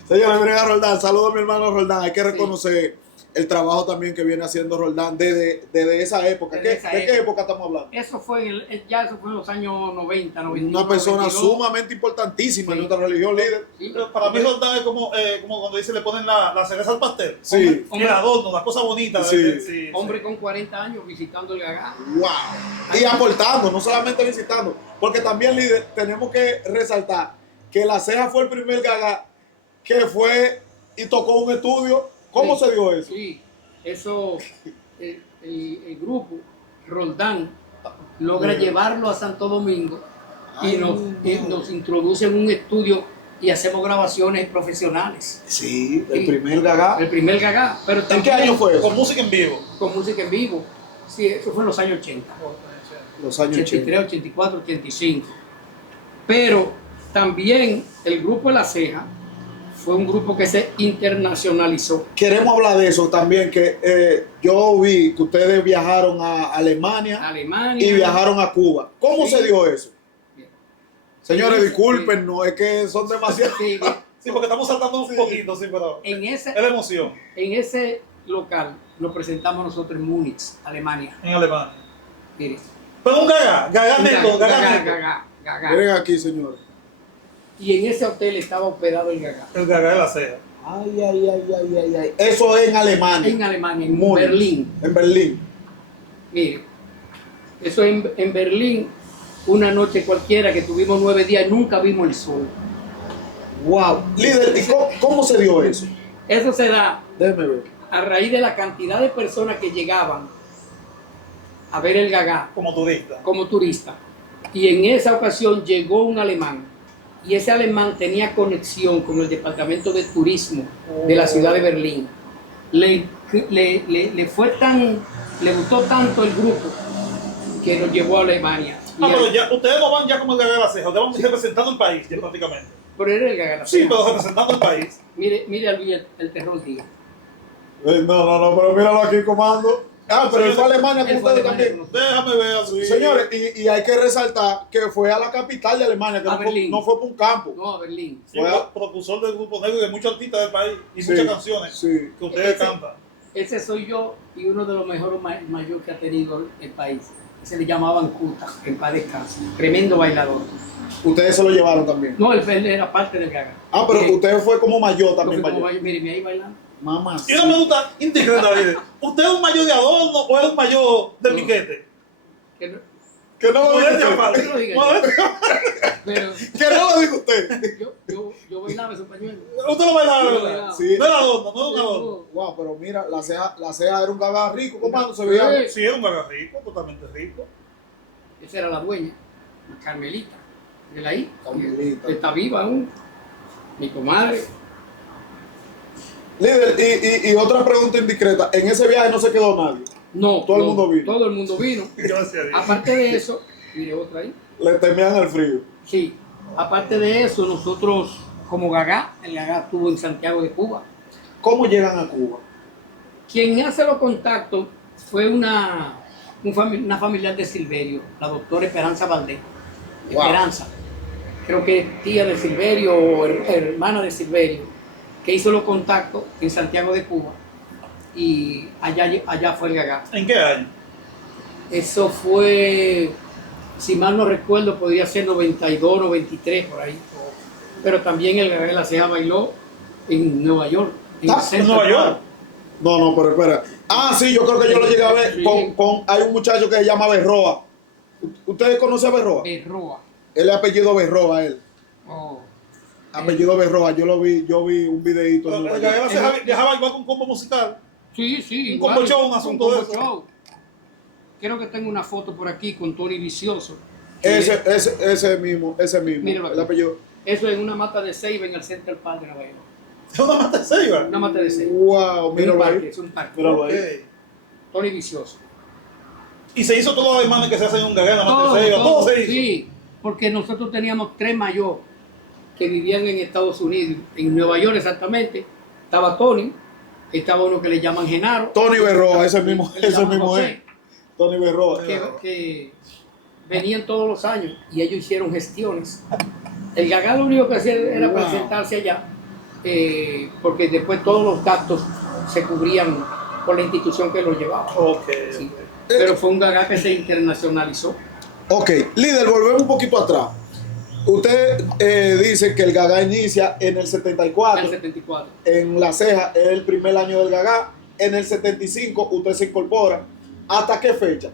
Señores, miren a Roldán. Saludo a mi hermano Roldán. Hay que reconocer el trabajo también que viene haciendo Roldán desde esa época. Desde esa ¿De qué época estamos hablando? Eso fue eso fue en los años 90, 91. Una persona 92. sumamente importantísima en Sí. nuestra religión, líder. Sí. Pero para mí Roldán es como cuando dice le ponen la cereza al pastel. Sí. El adorno, las cosas bonitas. Sí. Hombre con 40 años visitando el Gagá. ¡Wow! Y aportando, no solamente visitando. Porque también, líder, tenemos que resaltar que La Ceja fue el primer Gagá que fue y tocó un estudio. ¿Cómo Sí. se dio eso? Sí, eso, el grupo Roldán logra Bueno. llevarlo a Santo Domingo y Ay, nos introduce en un estudio y hacemos grabaciones profesionales. Sí, el Sí. primer Gagá. El primer Gagá, pero ¿En qué también año fue eso? Con música en vivo. con música en vivo. Sí, eso fue en los años 80. Los años 83, 80. 84, 85. Pero también el grupo de La Ceja fue un grupo que se internacionalizó. Queremos hablar de eso también, que yo vi que ustedes viajaron a Alemania Alemania. y viajaron a Cuba. ¿Cómo Sí. se dio eso? Señores, Sí, disculpen, no es que son demasiados. Sí, Sí, porque estamos saltando un poquito, sí, pero en ese, es la emoción en ese local nos presentamos nosotros en Múnich, Alemania. en Alemania. Mire, Pero un Gagá neto, Gagá neto. Gagá. Miren aquí, señores. Y en ese hotel estaba hospedado el Gagá. El Gagá de La Ceja. Ay. Eso es en Alemania. En Alemania, en Múnich, Berlín. En Berlín. Mire, eso en Berlín, una noche cualquiera que tuvimos 9 días y nunca vimos el sol. Wow. Líder, ¿y cómo se dio eso? Eso se da Déjeme ver. a raíz de la cantidad de personas que llegaban a ver el Gagá Como turista. como turista. Y en esa ocasión llegó un alemán. Y ese alemán tenía conexión con el departamento de turismo de la ciudad de Berlín. Le gustó tanto el grupo que nos llevó a Alemania. Ah, pero ya, ustedes no van ya como el Gagá de La Ceja, ustedes van representando el país, ya prácticamente. Pero era el Gagá. Sí, pero representando el país. Mire a Luis el Terror Díaz. No, pero míralo aquí, comando. Ah, pero él fue a Alemania con Él fue a ustedes Alemania también. con Déjame ver así. Señores, y hay que resaltar que fue a la capital de Alemania, que A Berlín. no fue por un campo. No, a Berlín. Sí, propulsor del grupo negro y de muchos artistas del país y Sí, muchas canciones sí. que ustedes cantan. Ese soy yo y uno de los mejores mayores que ha tenido el país. Se le llamaban Cuta, en paz descanse. Tremendo bailador. Ustedes se lo llevaron también. No, él era parte del Gagá. Ah, pero usted fue como mayor Yo también. fui como mayor. míreme ahí bailando. Mamá. Y una pregunta indiscreta, David. ¿Usted es un mayor de adorno o es un mayor de No. piquete? Que no- Que no lo diga Modestia usted. aparte. Que lo diga yo. Modestia. Pero Que no lo diga usted. yo bailaba esos pañuelos. Usted lo bailaba, Yo lo ¿verdad? bailaba. Sí. No era adorno, no era un adorno. Wow, pero mira, la ceja era un gaga rico, compadre, se veía. Sí, era un gaga rico, totalmente rico. Esa era la dueña, Carmelita, de la I. Carmelita. Está viva aún. Mi comadre. Líder, y otra pregunta indiscreta. En ese viaje no se quedó nadie. No, Todo el no, mundo vino. Todo el mundo vino. Gracias a Dios. Aparte de eso, mire otra ahí. Le temían el frío. Sí, aparte de eso, nosotros como Gagá, el Gagá estuvo en Santiago de Cuba. ¿Cómo llegan a Cuba? Quien hace los contactos fue una familiar de Silverio, la doctora Esperanza Valdés. Wow. Esperanza, creo que es tía de Silverio o hermana de Silverio, que hizo los contactos en Santiago de Cuba y allá fue el Gagá. ¿En qué año? Eso fue, si mal no recuerdo, podría ser 92, 93 por ahí. Pero también el Gagá de la Ceja bailó en Nueva York. En Ah, el ¿En Central Nueva York? Park. No, pero espera. Ah, sí, yo creo que yo lo llegué a ver Sí. hay un muchacho que se llama Berroa. ¿Ustedes conocen a Berroa? Berroa. Él es apellido Berroa, él. Oh. Apellido Berroa, yo vi un videito. en El Nueva Gaga York. de la Ceja viajaba igual con un combo musical. Sí, sí. Un igual, combo show, un asunto de combo eso. show. Creo que tengo una foto por aquí con Tony Vicioso. Ese mismo. Míralo aquí. El apellido. Eso en una mata de ceiba en el Central Park de Nueva York. Es una mata de ceiba. Una mata de ceiba. Wow, Es un míralo parque, ahí. es un parque. Míralo Ok. ahí. Tony Vicioso. Y se hizo todos los demanda que se hacen en un Gaga en la mata de ceiba. Todo se hizo. Sí, porque nosotros teníamos 3 mayores que vivían en Estados Unidos, en Nueva York exactamente. Estaba Tony, estaba uno que le llaman Genaro. Tony Berroa, ese mismo, que le ese llaman mismo José, es. Tony Berroa. que venían todos los años y ellos hicieron gestiones. El Gagá lo único que hacía era Wow. presentarse allá, porque después todos los gastos se cubrían por la institución que lo llevaba. Ok. Sí. Pero fue un Gagá que se internacionalizó. Ok, líder, volvemos un poquito atrás. Usted dice que el Gagá inicia en el En 74, el 74. en La Ceja es el primer año del Gagá, en el 75 usted se incorpora. ¿Hasta qué fecha?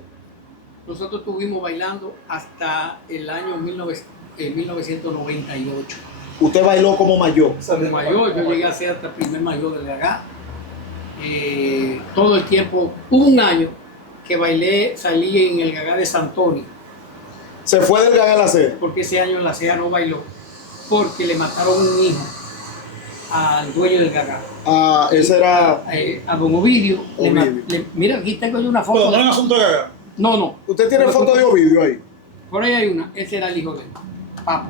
Nosotros estuvimos bailando hasta el año 1998. Usted bailó como mayor. Como mayor, yo llegué a ser hasta el primer mayor del Gagá. Todo el tiempo, hubo un año que bailé, salí en el Gagá de Santoni, Se fue del Gagá a La Ceja. porque ese año la CEA no bailó, porque le mataron un hijo al dueño del Gagá. Ah, ese era. A don Ovidio. Ovidio. Mira, aquí tengo yo una Pero foto. no es un asunto de Gaga. No. ¿Usted tiene foto de Ovidio ahí? Por ahí hay una. Ese era el hijo de él, Papo.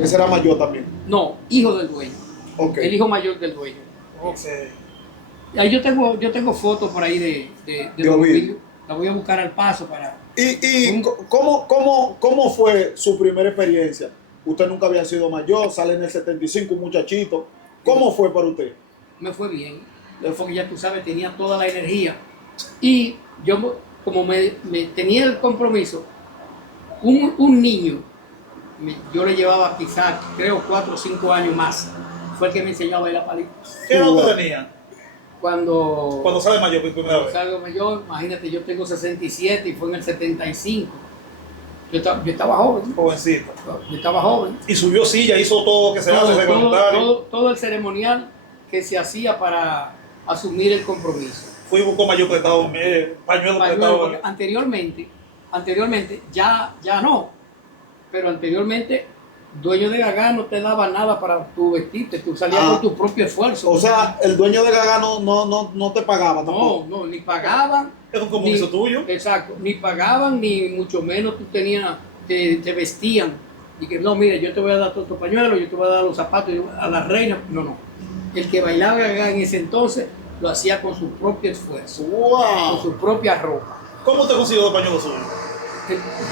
Ese era mayor también. No, hijo del dueño. Ok. El hijo mayor del dueño. Ok. Ahí yo tengo fotos por ahí de De don Ovidio. Ovidio. La voy a buscar al paso para. ¿Y cómo fue su primera experiencia? Usted nunca había sido mayor, sale en el 75, un muchachito. ¿Cómo fue para usted? Me fue bien. Porque ya tú sabes, tenía toda la energía. Y yo, como me tenía el compromiso, un niño, yo le llevaba quizás, creo, 4 o 5 años más, fue el que me enseñó a bailar palito. ¿Qué edad usted tenía Cuando cuando sale mayor por primera vez? salgo mayor, imagínate, yo tengo 67 y fue en el 75. Yo estaba joven. Jovencito. Yo estaba joven. Y subió silla, hizo todo lo que se hace reglamentario. Todo el ceremonial que se hacía para asumir el compromiso. Fui y buscó mayor prestado, pañuelo Pañuelo, porque prestado. anteriormente ya no, pero anteriormente dueño de Gagá no te daba nada para tu vestirte, tú salías Ah. con tu propio esfuerzo. O sea, el dueño de Gagá no te pagaba tampoco. no, ni pagaban. Es un compromiso tuyo. Exacto, ni pagaban, ni mucho menos tú tenías, te vestían. Y que no, mire, yo te voy a dar todo tu pañuelo, yo te voy a dar los zapatos, a la reina. No. El que bailaba Gagá en ese entonces lo hacía con su propio esfuerzo, con ¡Wow! su propia ropa. ¿Cómo te consiguió los pañuelos suyos?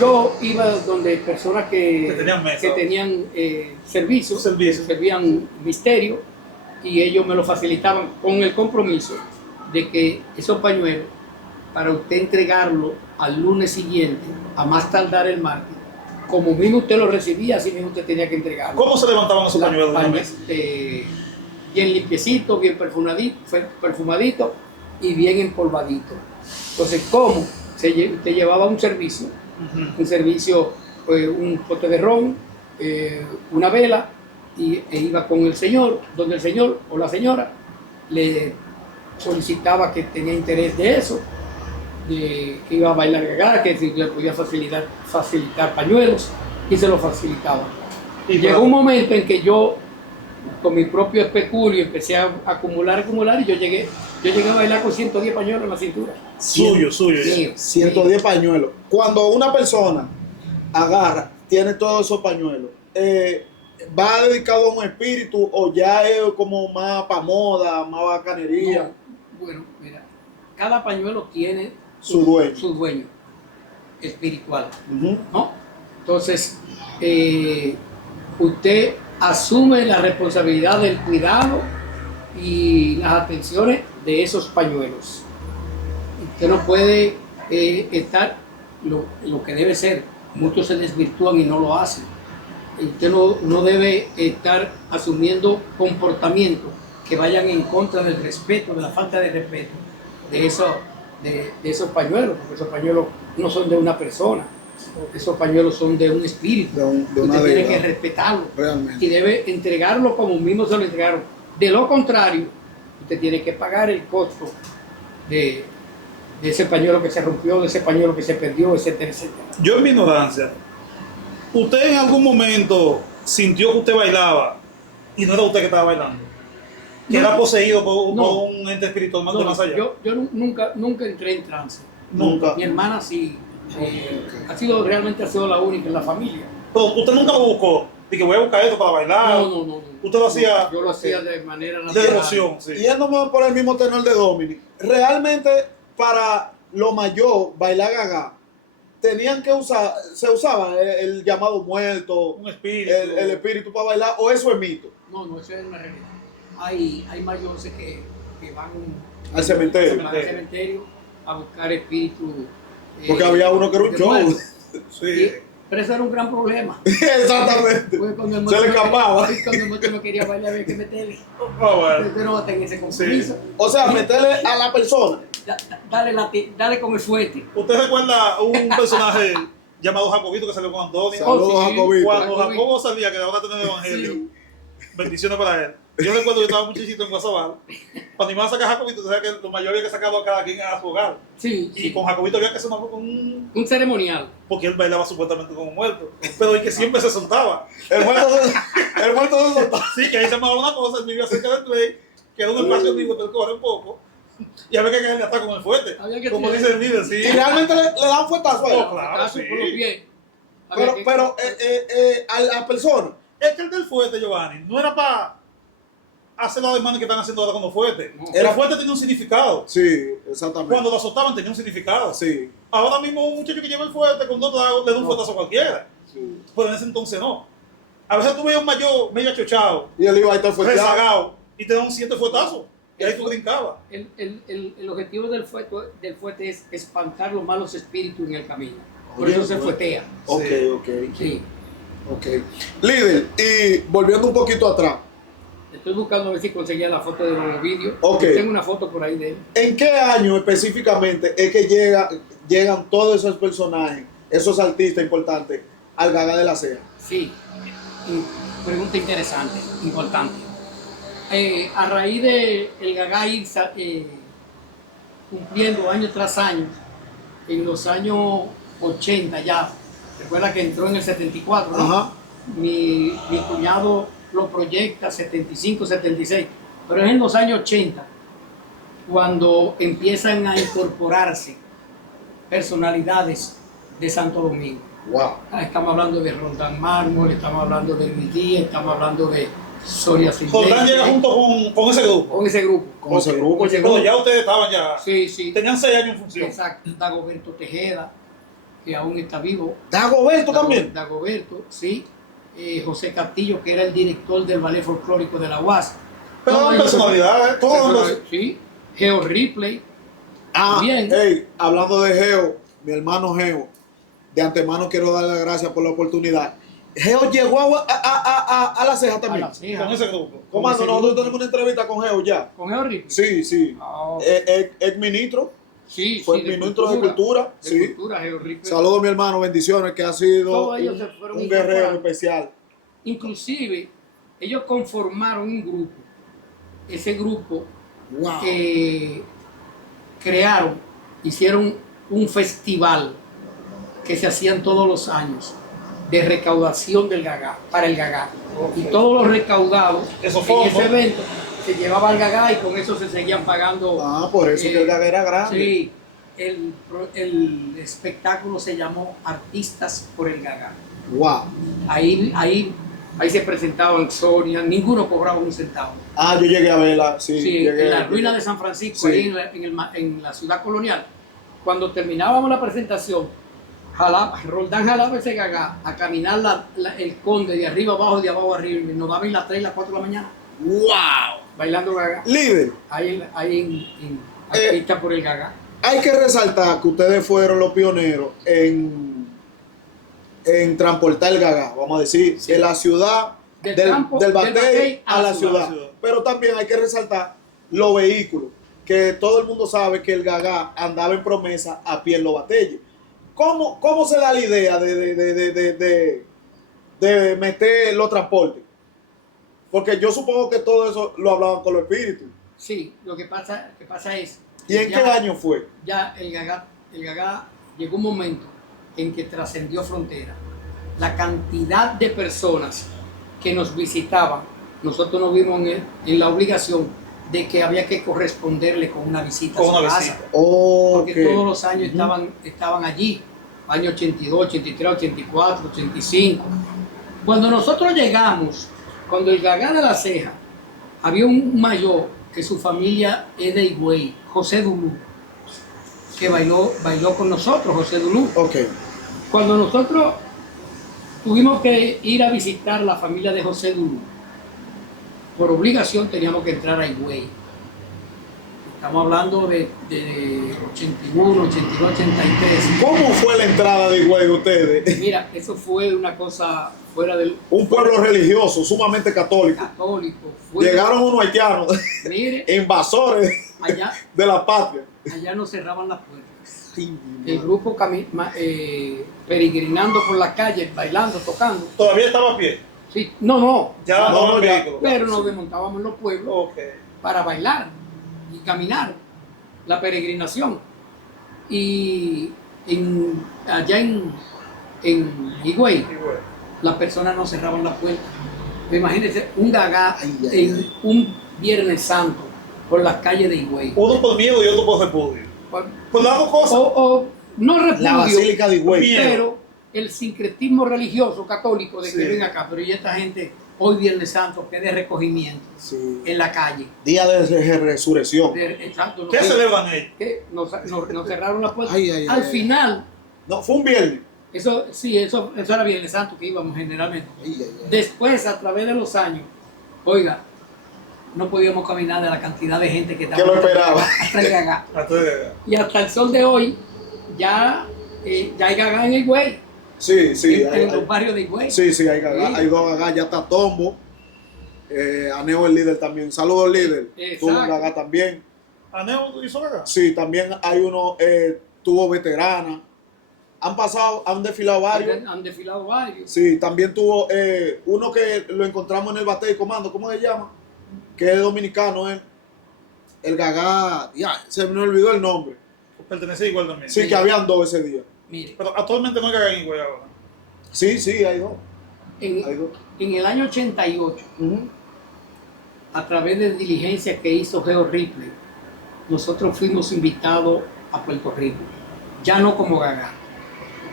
Yo iba donde personas Que tenían mesa. que tenían servicios, Servicio. que servían misterio, y ellos me lo facilitaban con el compromiso de que esos pañuelos, para usted entregarlo al lunes siguiente, a más tardar el martes, como mismo usted lo recibía, así mismo usted tenía que entregarlo. ¿Cómo se levantaban esos La pañuelos de la paña- mesa? bien limpiecito, bien perfumadito y bien empolvadito. Entonces, ¿cómo? te llevaba un servicio, un pote de ron, una vela, e iba con el señor, donde el señor o la señora le solicitaba que tenía interés de eso, que iba a bailar gagá, que si le podía facilitar pañuelos, y se lo facilitaba. Y llegó un momento en que yo, con mi propio especulio, empecé a acumular, y yo llegué a bailar con 110 pañuelos en la cintura. Suyo. Mío. 110 pañuelos. Cuando una persona agarra, tiene todos esos pañuelos, ¿va dedicado a un espíritu o ya es como más para moda, más bacanería? No, bueno, mira, cada pañuelo tiene Su dueño. su dueño espiritual, Ujú. ¿no? Entonces, usted asume la responsabilidad del cuidado y las atenciones de esos pañuelos. Usted no puede estar lo que debe ser. Muchos se desvirtúan y no lo hacen. Usted no debe estar asumiendo comportamientos que vayan en contra del respeto, de la falta de respeto de esos pañuelos, porque esos pañuelos no son de una persona, esos pañuelos son de un espíritu. De una usted tiene deidad. que respetarlo Realmente. y debe entregarlo como mismo se lo entregaron. De lo contrario, usted tiene que pagar el costo de ese pañuelo que se rompió, de ese pañuelo que se perdió, etcétera, etcétera. Yo en mi ignorancia, ¿usted en algún momento sintió que usted bailaba y no era usted que estaba bailando? Que No. era poseído por No. un ente espiritual más, No, más allá. yo nunca entré en trance. Nunca. Mi hermana sí, ha sido la única en la familia. Pero usted nunca lo buscó. Dije, voy a buscar esto para bailar. No. Usted lo hacía. Yo lo hacía de manera De natural. devoción, sí. Yéndome por el mismo tenor de Dominic, realmente para lo mayor, bailar gaga, tenían que se usaba el llamado muerto, Un espíritu. el espíritu para bailar, o eso es mito, No, eso es una realidad. Hay mayores que van al cementerio. al cementerio a buscar espíritus. Porque había uno que era un de show. muertos. Sí. Pero eso era un gran problema. Exactamente. Porque cuando el Se le muerto escapaba. cuando el muerto no quería bailar, había que meterle. Ah, bueno. Usted no va a tener ese compromiso. O sea, meterle a la persona. Dale con el fuerte. ¿Usted recuerda un personaje llamado Jacobito que salió con Antonio? Saludos, Oh, sí. Jacobito. Cuando Jacobito. Jacobo sabía que ahora tener el evangelio, Sí. bendiciones para él. Yo recuerdo que yo estaba muchachito en Guasabal. Cuando iban a sacar a Jacobito, sabía que lo mayor había que sacarlo a cada quien a su hogar. Sí, Y sí. con Jacobito había que hacer un. Un ceremonial. Porque él bailaba supuestamente como muerto. Pero el que siempre se soltaba. El muerto se soltaba. Sí, que ahí se llamaba una cosa, él vivía cerca del play, que era un espacio vivo, pero corre un poco. Y había que caerle atrás con el fuerte. Había que Como tirar. dice el líder, sí. Y realmente le dan fuetazo a él. Oh, claro, Tazo sí. por los pies. Había Pero que- a la persona. Es que el del fuerte, Giovanni, no era para hacer los demás que están haciendo ahora con los fuertes. No. El fuerte tenía un significado. Sí, exactamente. Cuando lo azotaban tenía un significado. Sí. Ahora mismo un muchacho que lleva el fuerte con 2 tragos le da un fuetazo a cualquiera. Sí. Pero en ese entonces no. A veces tú veías un mayor medio achochado, Y él iba a estar fueteado. rezagado, y te daban 7 fuetazos. Y ahí tú brincabas. El objetivo del fuerte es espantar los malos espíritus en el camino. Por Oye, eso se bueno. fuetea. Ok, Sí. ok. Sí. Ok. Líder, y volviendo un poquito atrás, Estoy buscando a ver si conseguía la foto de los vídeos. Ok. Tengo una foto por ahí de él. ¿en qué año específicamente es que llegan todos esos personajes, esos artistas importantes, al Gaga de la Ceja? Sí. Pregunta interesante, importante. A raíz de el Gaga ir cumpliendo año tras año, en los años 80 ya, recuerda que entró en el 74, ¿no? Ajá. Mi cuñado lo proyecta 75, 76, pero es en los años 80 cuando empiezan a incorporarse personalidades de Santo Domingo. Wow. Estamos hablando de Roldán Mármol, estamos hablando de Luis Díaz, estamos hablando de Soria Jordán llega Silvestre, junto con ese grupo. con ese grupo. Con ese grupo Con ese llegó. Cuando ya ustedes estaban ya. Sí, sí, Tenían 6 años en función. exacto. Dagoberto Tejeda, que aún está vivo. Dagoberto también. Dagoberto, sí. José Castillo, que era el director del ballet folclórico de la UAS. Pero Todos eran ellos- personalidades, todos los. Sí. Geo Ripley. Ah, Bien. hey, hablando de Geo, mi hermano Geo, de antemano quiero darle las gracias por la oportunidad. Geo llegó a la Ceja A también. la ceja. Con ese grupo. Comando, ese nosotros grupo. tenemos una entrevista con Geo ya. Con Geo Ripley. Sí, sí. Ah, Ex ministro. Sí, fue sí, el ministro de Cultura. De Sí. Cultura, Geo Ripley. Saludos, mi hermano, bendiciones, que ha sido Todos ellos se fueron un guerrero incorporando. especial. Inclusive, ellos conformaron un grupo. Ese grupo Wow. hicieron un festival que se hacían todos los años de recaudación del Gagá, para el Gagá. Y todos los recaudados Esos en fondos. ese evento se llevaba al Gagá y con eso se seguían pagando. Por eso que el Gagá era grande. Sí, el espectáculo se llamó Artistas por el Gagá. Wow. Ahí se presentaban Sonia, ninguno cobraba un centavo. Yo llegué a verla, sí. Sí, llegué, en la ruina de San Francisco, Sí. ahí en la ciudad colonial. Cuando terminábamos la presentación, Roldán jalaba ese Gagá a caminar el conde de arriba abajo, de abajo arriba, y nos daban las 3 y las 4 de la mañana, ¡Wow! bailando Gagá. Líder, Ahí en Artista por el Gagá. hay que resaltar que ustedes fueron los pioneros en transportar el Gagá, vamos a decir, Sí. de la ciudad, Del del campo, batey del batey a la ciudad. Pero también hay que resaltar los vehículos, que todo el mundo sabe que el Gagá andaba en Promesa a pie en los batalles. ¿Cómo se da la idea de meter los transportes? Porque yo supongo que todo eso lo hablaban con los espíritus. Sí, lo que pasa es... ¿Y en qué año fue? Ya el Gagá llegó un momento en que trascendió frontera. La cantidad de personas que nos visitaban, nosotros nos vimos en la obligación de que había que corresponderle con una visita Con a su una casa. visita. Porque Ok. todos los años estaban allí, año 82, 83, 84, 85. Cuando nosotros llegamos, cuando el Gagá de la Ceja, había un mayor que su familia es de Higüey, José Dulú, que bailó con nosotros, José Dulú. Ok. Cuando nosotros tuvimos que ir a visitar la familia de José Dulú, por obligación teníamos que entrar a Higüey. Estamos hablando de 81, 82, 83. ¿Cómo fue la entrada de Higüey de ustedes? Mira, eso fue una cosa fuera del Un pueblo religioso, sumamente católico. católico. Llegaron unos haitianos, Mire, invasores allá de la patria. no cerraban las puertas. El grupo peregrinando por la calle, bailando, tocando. Todavía estaba a pie. Sí, no, Ya andaba en ya. vehículo. pero nos desmontábamos en los pueblos Ok. para bailar y caminar la peregrinación. Y allá en Higüey, Y bueno. las personas no cerraban las puertas. Imagínense un Gagá Ay, ay, en un Viernes Santo por las calles de Higüey. Uno por miedo y otro por repudio. Pues damos cosas. O no La repudio, Basílica de Higüey. Bien. pero el sincretismo religioso católico de que Sí. ven acá. Pero ya esta gente, hoy Viernes Santo, que de recogimiento Sí. en la calle. Día de resurrección. Exacto, ¿Qué celebran ellos? que nos cerraron la puerta. Ay, ay, Al ay. final, No, fue un viernes. eso era Viernes Santo que íbamos generalmente. Ay, ay, ay. Después, a través de los años, oiga, no podíamos caminar de la cantidad de gente que estaba Que lo esperaba. hasta el Gagá. Entonces, Y hasta el sol de hoy, ya hay Gagá en Higüey, Sí, sí. en los barrios de Higüey. Sí, sí, hay Gagá. Sí. Hay dos Gagá, ya está Tombo. Aneo el líder también. Saludos, líder. Exacto. Tuvo un Gagá también. ¿Aneo hizo acá? Sí, también hay uno, tuvo veterana. Han desfilado varios. Han desfilado varios. Sí, también tuvo uno que lo encontramos en el Batey Comando, ¿cómo se llama? Que es dominicano, el Gagá, ya, se me olvidó el nombre. Pertenece igual también. Sí, que habían dos ese día. Mire, Pero actualmente no hay Gagá en Higüey ahora. Sí, sí, hay dos. en, Hay dos. en el año 88, Ujú. a través de diligencias que hizo Geo Ripley, nosotros fuimos invitados a Puerto Rico, ya no como Gagá,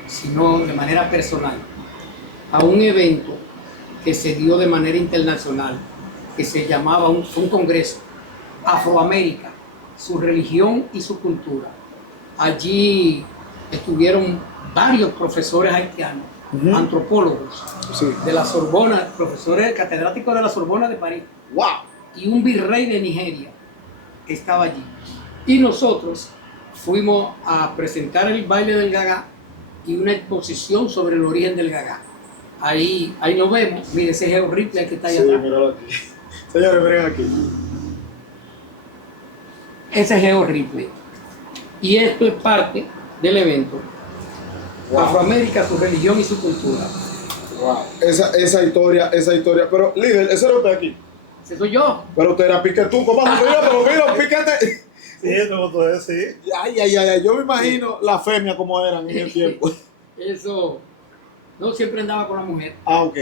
sino de manera personal, a un evento que se dio de manera internacional, que se llamaba, fue un congreso, Afroamérica, su religión y su cultura. Allí estuvieron varios profesores haitianos, Ujú. antropólogos Sí. de la Sorbona, profesores catedráticos de la Sorbona de París, ¡Wow! y un virrey de Nigeria estaba allí. Y nosotros fuimos a presentar el baile del Gagá y una exposición sobre el origen del Gagá. Ahí nos vemos. Mire, ese Geo Ripley que está ahí Sí, atrás. míralo aquí. Señores, miren aquí. Ese es Geo Ripley. Y esto es parte del evento. Wow. Afroamérica, su religión y su cultura. Wow. Esa historia. Pero, líder, ese era usted aquí. Ese soy yo. Pero usted era piquetú, comando. Pero mira, píquete. Sí, es como tú ves, sí. Ay. Yo me imagino la femia como eran en el tiempo. Eso, no siempre andaba con la mujer. Ok.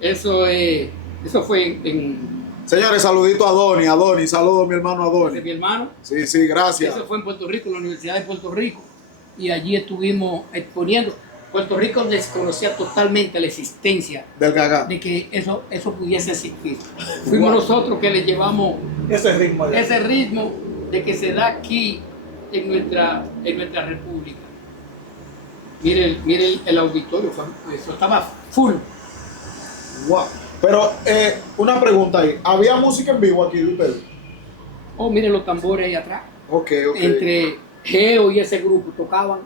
Eso fue en Señores, saludito a Donny, saludo a mi hermano de Adoni. mi hermano. Sí, gracias. Eso fue en Puerto Rico, en la Universidad de Puerto Rico. Y allí estuvimos exponiendo. Puerto Rico desconocía totalmente la existencia Del Gaga. de que eso pudiese existir. Fuimos nosotros que le llevamos Ese ritmo. allá. ese ritmo de que se da aquí en nuestra república. Mire el auditorio, eso estaba full. Wow. Pero una pregunta ahí. ¿Había música en vivo aquí de ustedes? Oh, mire los tambores ahí atrás. Ok. Entre Geo y ese grupo tocaban.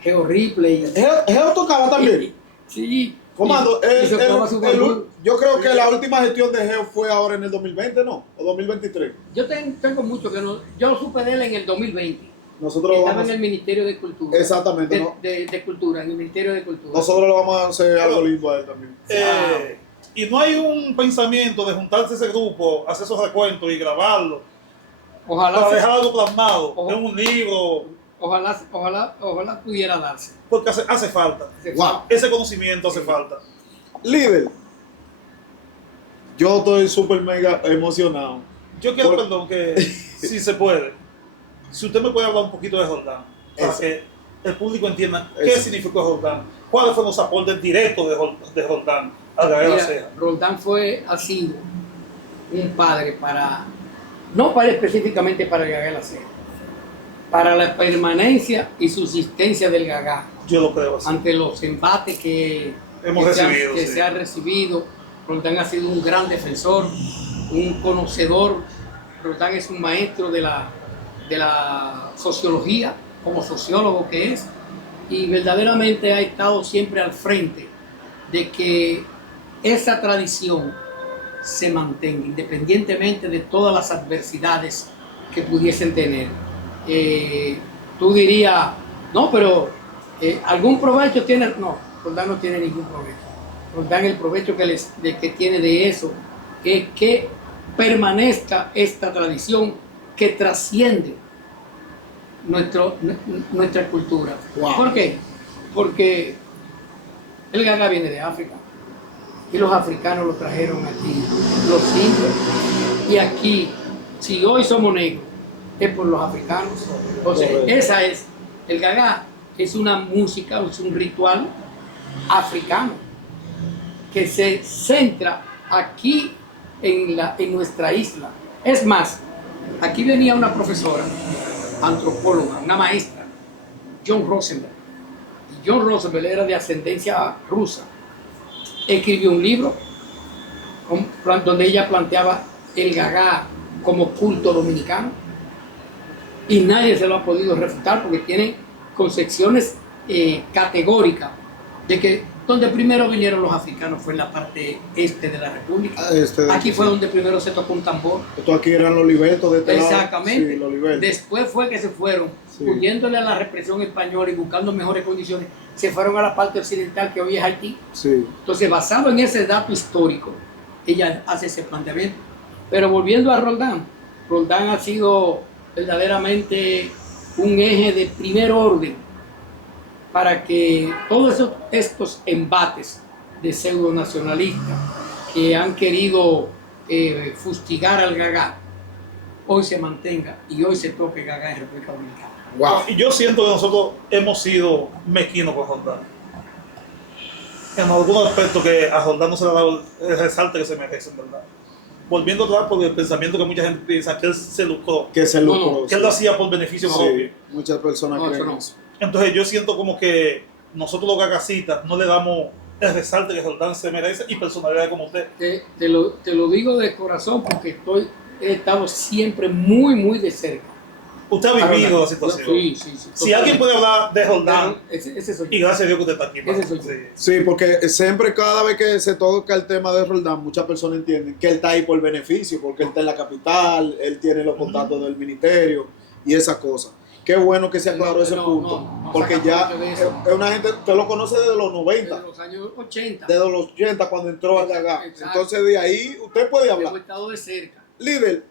Geo Ripley. ¿Geo tocaba también? Sí. Comando, y se tocaba su bambú. yo creo que la última gestión de Geo fue ahora en el 2020, ¿no? ¿O 2023? Yo tengo mucho que no. Yo supe de él en el 2020. Nosotros lo Estaba vamos en el Ministerio de Cultura. Exactamente, ¿no? De Cultura, en el Ministerio de Cultura. Nosotros lo vamos a hacer algo lindo a él también. Y no hay un pensamiento de juntarse ese grupo, hacer esos recuentos y grabarlo, Ojalá, para dejar algo plasmado Ojo. en un libro, ojalá pudiera darse. porque hace falta. Wow. Ese conocimiento hace falta. Líder, yo estoy súper mega emocionado. Yo quiero, Por- perdón, que si se puede, si usted me puede hablar un poquito de Jordán, para Eso. que el público entienda qué Eso. significó Jordán, cuáles fueron los aportes directos de Jordán a Gabriela Mira, Ceja. Roldán ha sido un padre no para específicamente para el Gagá La Ceja, para la permanencia y subsistencia del Gagá Yo lo creo así. ante los embates que Hemos recibido, sí. se han recibido. Roldán ha sido un gran defensor, un conocedor. Roldán es un maestro de la sociología, como sociólogo que es, y verdaderamente ha estado siempre al frente de que esa tradición se mantenga, independientemente de todas las adversidades que pudiesen tener. Tú dirías, no, pero algún provecho tiene. No, Roldán no tiene ningún provecho. Roldán, el provecho que tiene de eso es que permanezca esta tradición que trasciende nuestra cultura. Wow. ¿Por qué? Porque el Gagá viene de África y los africanos lo trajeron aquí, los indios. Y aquí, si hoy somos negros, es por los africanos. Entonces, Correcto. el Gagá es una música, es un ritual africano que se centra aquí en nuestra isla. Es más, aquí venía una profesora, antropóloga, una maestra, John Rosenberg. Y John Rosenberg era de ascendencia rusa. Escribió un libro donde ella planteaba el Gagá como culto dominicano y nadie se lo ha podido refutar porque tiene concepciones categóricas de que donde primero vinieron los africanos fue en la parte este de la República. Aquí fue donde primero se tocó un tambor. Esto aquí eran los libertos de este lado. Exactamente. Sí, los libertos. Después fue que se fueron, Sí. huyéndole a la represión española y buscando mejores condiciones, se fueron a la parte occidental que hoy es Haití. Sí. Entonces, basado en ese dato histórico, ella hace ese planteamiento. Pero volviendo a Roldán, Roldán ha sido verdaderamente un eje de primer orden para que todos estos embates de pseudo-nacionalistas que han querido fustigar al Gagá, hoy se mantenga y hoy se toque Gagá en República Dominicana. Wow. Y yo siento que nosotros hemos sido mezquinos con Jordán. En algunos aspectos que a Jordán no se le ha dado el resalte que se merece, en verdad. Volviendo atrás por el pensamiento que mucha gente piensa que él se lucró, Que se No, lucró. que él lo hacía por beneficio propio. Sí, muchas personas No, creen eso no. eso. Entonces yo siento como que nosotros los gagacitas no le damos el resalte que Jordán se merece y personalidad como usted. Te lo digo de corazón porque he estado siempre muy, muy de cerca. Usted ha vivido Ahora, la situación. Sí. Si alguien puede hablar de Jordán, Ese soy yo. y gracias a Dios que usted está aquí. Ese soy yo. Sí. Sí, porque siempre, cada vez que se toca el tema de Roldán, muchas personas entienden que él está ahí por beneficio, porque él está en la capital, él tiene los contactos del ministerio, y esa cosa. Qué bueno que se aclaró ese punto, porque ya es una gente que lo conoce desde los 90, desde los años 80. desde los 80 cuando entró al Gagá. Exacto. Entonces de ahí usted puede hablar. Hemos estado de cerca. Líder,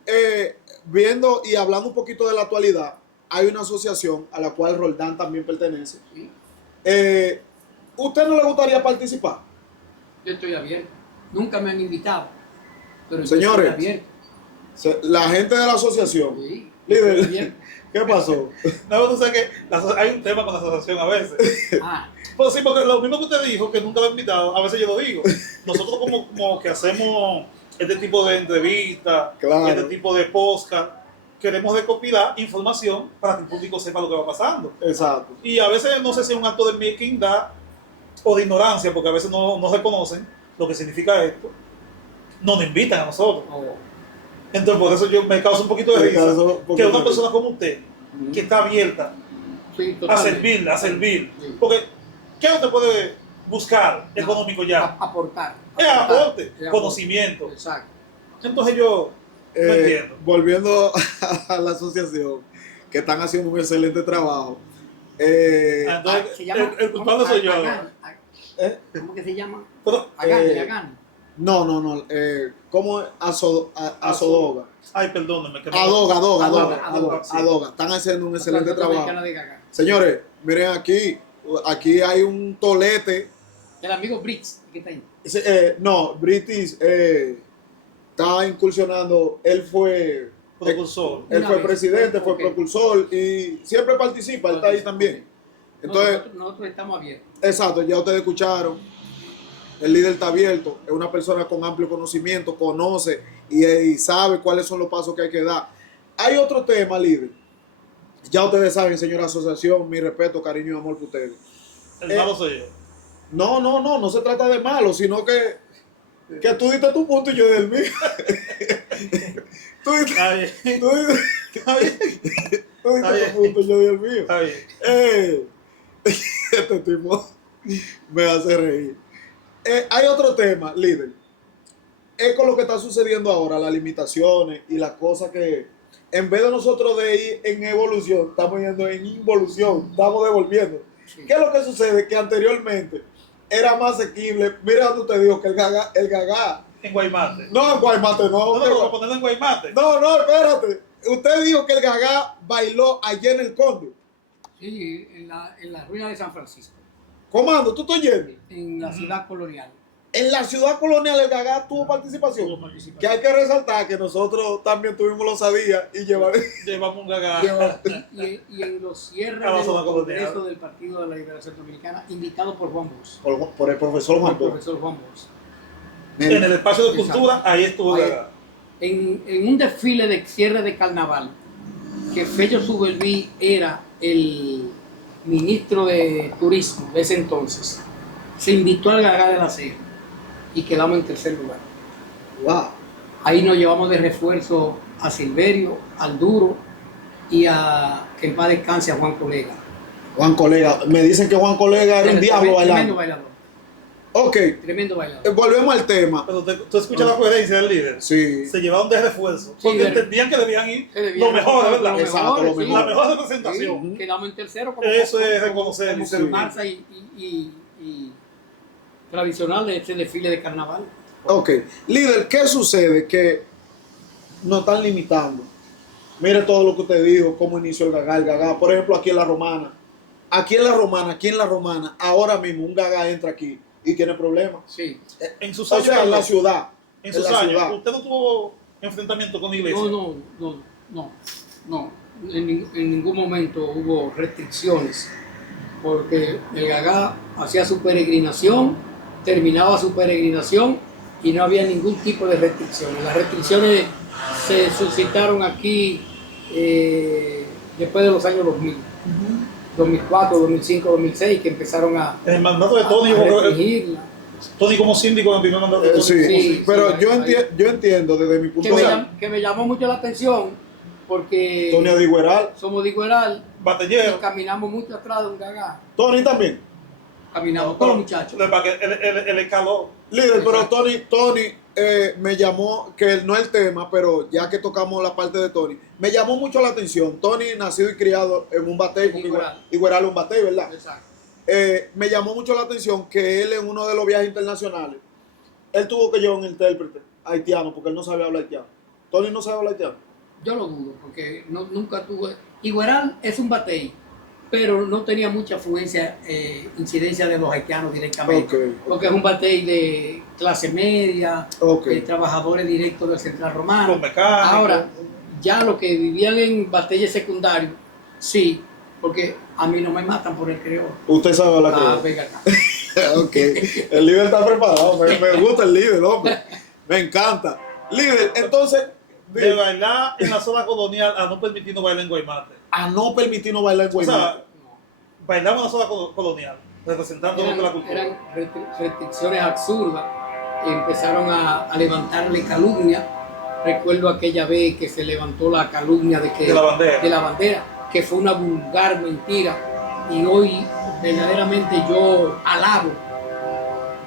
viendo y hablando un poquito de la actualidad, hay una asociación a la cual Roldán también pertenece. ¿Sí? ¿Usted no le gustaría participar? Yo estoy abierto. Nunca me han invitado. Pero yo Señores, estoy abierto. La gente de la asociación, Sí, yo estoy líder, abierto. ¿qué pasó? No, tú sabes que hay un tema con la asociación a veces. Ah, Pues sí, porque lo mismo que usted dijo, que nunca lo he invitado, a veces yo lo digo. Nosotros como que hacemos este tipo de entrevistas, Claro. este tipo de podcast, queremos recopilar información para que el público sepa lo que va pasando. Exacto. Y a veces no sé si es un acto de mezquindad o de ignorancia, porque a veces no reconocen lo que significa esto. No nos invitan a nosotros. oh, Entonces por eso yo me causa un poquito de Me risa causa un poquito que una de persona como usted, que está abierta sí, a totalmente. servir. Sí. Porque, ¿qué usted puede buscar económico ya? Aportar. Es aporte, Es aporte. conocimiento. Exacto. Entonces yo no entiendo. Volviendo a la asociación, que están haciendo un excelente trabajo. Entonces, Se llama, el culpable soy yo. Agán. ¿Eh? ¿Cómo que se llama? Pero, Agán, Eh, Agán. No. ¿Cómo es? Azodoga. ay, perdónenme. Que no- Adoga. Están haciendo un excelente Asociación trabajo. Dominicana de Gagá. Señores, miren aquí hay un tolete. El amigo Brits, que está ahí. No, British está incursionando. Él fue Precursor. Él Una fue vez. presidente, fue Ok. propulsor y siempre participa, él está ahí también. Entonces, nosotros estamos abiertos. exacto, ya ustedes escucharon, el líder está abierto, es una persona con amplio conocimiento, conoce y sabe cuáles son los pasos que hay que dar. Hay otro tema, líder. Ya ustedes saben, señora asociación, mi respeto, cariño y amor por ustedes. El malo soy yo. No se trata de malo, sino que tú diste tu punto y yo del mío. Tú diste, Está bien. tú diste- Está bien. tú diste tu punto y yo di el mío. Está bien. Este tipo me hace reír. Hay otro tema, líder. Es con lo que está sucediendo ahora, las limitaciones y las cosas que, en vez de nosotros de ir en evolución, estamos yendo en involución, estamos devolviendo. Sí. ¿Qué es lo que sucede? Que anteriormente era más asequible. Mira donde te digo que el Gagá. En Guaymate. No, en Guaymate no. No, para ponerlo en Guaymate. No, espérate. Usted dijo que el Gagá bailó allá en el Conde. Sí, en la ruina de San Francisco, Comando, ¿tú estás yendo? en la ciudad colonial. En la ciudad colonial el Gagá tuvo participación. Tuvo participación. Que hay que resaltar que nosotros también tuvimos los sabías y llevar. Llevamos un gagá. Y en los cierres A la de zona los colonial. congresos del Partido de la Liberación Dominicana, invitado por Juan Bosch, Por el profesor por Juan el Bosch. profesor Juan Bosch. En el espacio de cultura, ahí estuvo Ahí. gagá. En un desfile de cierre de carnaval, que Fello Subelví era el ministro de turismo de ese entonces, se invitó al Gagá de la Ceja y quedamos en tercer lugar. Wow. Ahí nos llevamos de refuerzo a Silverio, al Duro y a, que en paz descanse, a Juan Colega. Juan Colega. Me dicen que Juan Colega era un diablo Tremendo bailando. bailador. Ok, Tremendo bailador. volvemos al tema. Pero tú escuchas la coherencia del líder. Sí. Se llevaron de refuerzo. Sí, Porque de- entendían que debían ir Se debía lo mejor, ¿verdad? Lo Exacto, mejor, lo sí. mejor. La mejor representación. Sí, quedamos en tercero Eso es reconocer, como sí. comparsa y tradicional de este desfile de carnaval. Ok. Líder, ¿qué sucede? Que nos están limitando. Mire todo lo que usted dijo, cómo inició el Gagá. Por ejemplo, aquí en La Romana. Aquí en La Romana, ahora mismo un Gagá entra aquí y tiene problemas. Sí. En sus O años, sea, en la ciudad. en sus la años, ciudad. usted no tuvo enfrentamiento con la iglesia. No. En ningún momento hubo restricciones, porque el Gagá hacía su peregrinación, terminaba su peregrinación y no había ningún tipo de restricciones. Las restricciones se suscitaron aquí después de los años 2000, 2004, 2005, 2006, que empezaron a En el mandato de Tony, restringirla. Tony como síndico en el primer mandato de Tony. Sí, Sí, pero sí, yo entiendo desde mi punto Que de me, vista. que me llamó mucho la atención, porque Tony Adigueral. somos de Igueral y Batallero. caminamos mucho atrás de un Gagá. Tony también. Caminamos todos los muchachos. Para que él escaló. Líder, pero Exacto. Tony me llamó, que no es el tema, pero ya que tocamos la parte de Tony, me llamó mucho la atención. Tony, nacido y criado en un batey, porque Igueral es un batey, ¿verdad? Exacto. Me llamó mucho la atención que él en uno de los viajes internacionales, él tuvo que llevar un intérprete haitiano, porque él no sabía hablar haitiano. Tony no sabe hablar haitiano. Yo lo dudo, porque nunca tuve... Igueral es un batey, pero no tenía mucha afluencia, incidencia de los haitianos directamente. Okay. Porque es un batey de clase media, Okay. trabajadores directos del Central Romano. Los mecánicos. Ahora, ya los que vivían en bateyes secundarios, sí, porque a mí no me matan por el creol. Usted sabe hablar Venga acá. Ok, el líder está preparado, me gusta el líder, hombre, me encanta. Líder, entonces, De bailar en la zona colonial a no permitirnos bailar en Guaymate. a no permitirnos bailar en O sea, Guaymate. bailamos en la zona colonial, representando lo que la cultura. Eran restricciones absurdas. Empezaron a levantarle calumnia. Recuerdo aquella vez que se levantó la calumnia De la bandera. Que fue una vulgar mentira. Y hoy verdaderamente yo alabo,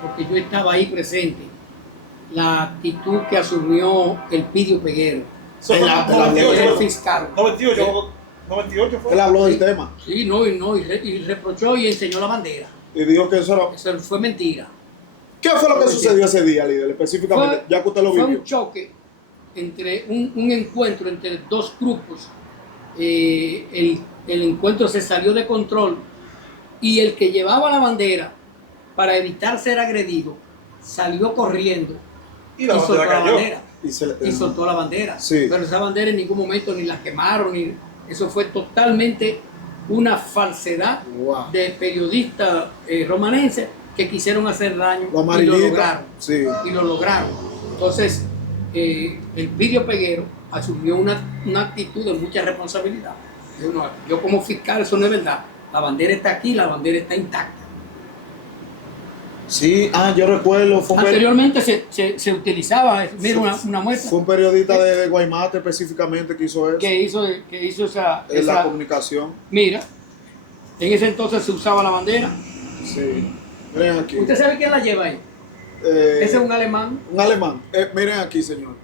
porque yo estaba ahí presente, la actitud que asumió el Pidio Peguero, Eso fue la- en 98, el fiscal. 98 fue. Él habló del tema Sí, y reprochó y enseñó la bandera. y dijo que eso era... Eso fue mentira. ¿Qué fue lo que sucedió ese día, líder, específicamente? Fue- Ya que usted lo Fue vivió. un choque entre un encuentro entre dos grupos. El encuentro se salió de control y el que llevaba la bandera, para evitar ser agredido, salió corriendo Y la soltó bandera la cayó. bandera. Y soltó la bandera. Sí. Pero esa bandera en ningún momento ni la quemaron, ni eso fue totalmente una falsedad Wow. de periodistas romanenses que quisieron hacer daño Lo y lo amarillita. lograron. Sí. Y lo lograron. Entonces, el Pidio Peguero asumió una actitud de mucha responsabilidad. Yo como fiscal, eso no es verdad. La bandera está aquí, la bandera está intacta. Sí, yo recuerdo, Anteriormente se utilizaba, mira una muestra fue un periodista de Guaymate específicamente que hizo eso, que hizo esa, en la esa- comunicación. Mira, en ese entonces se usaba la bandera. Sí. Miren aquí. ¿Usted sabe quién la lleva ahí? Ese es un alemán. Un alemán. Miren aquí, señor.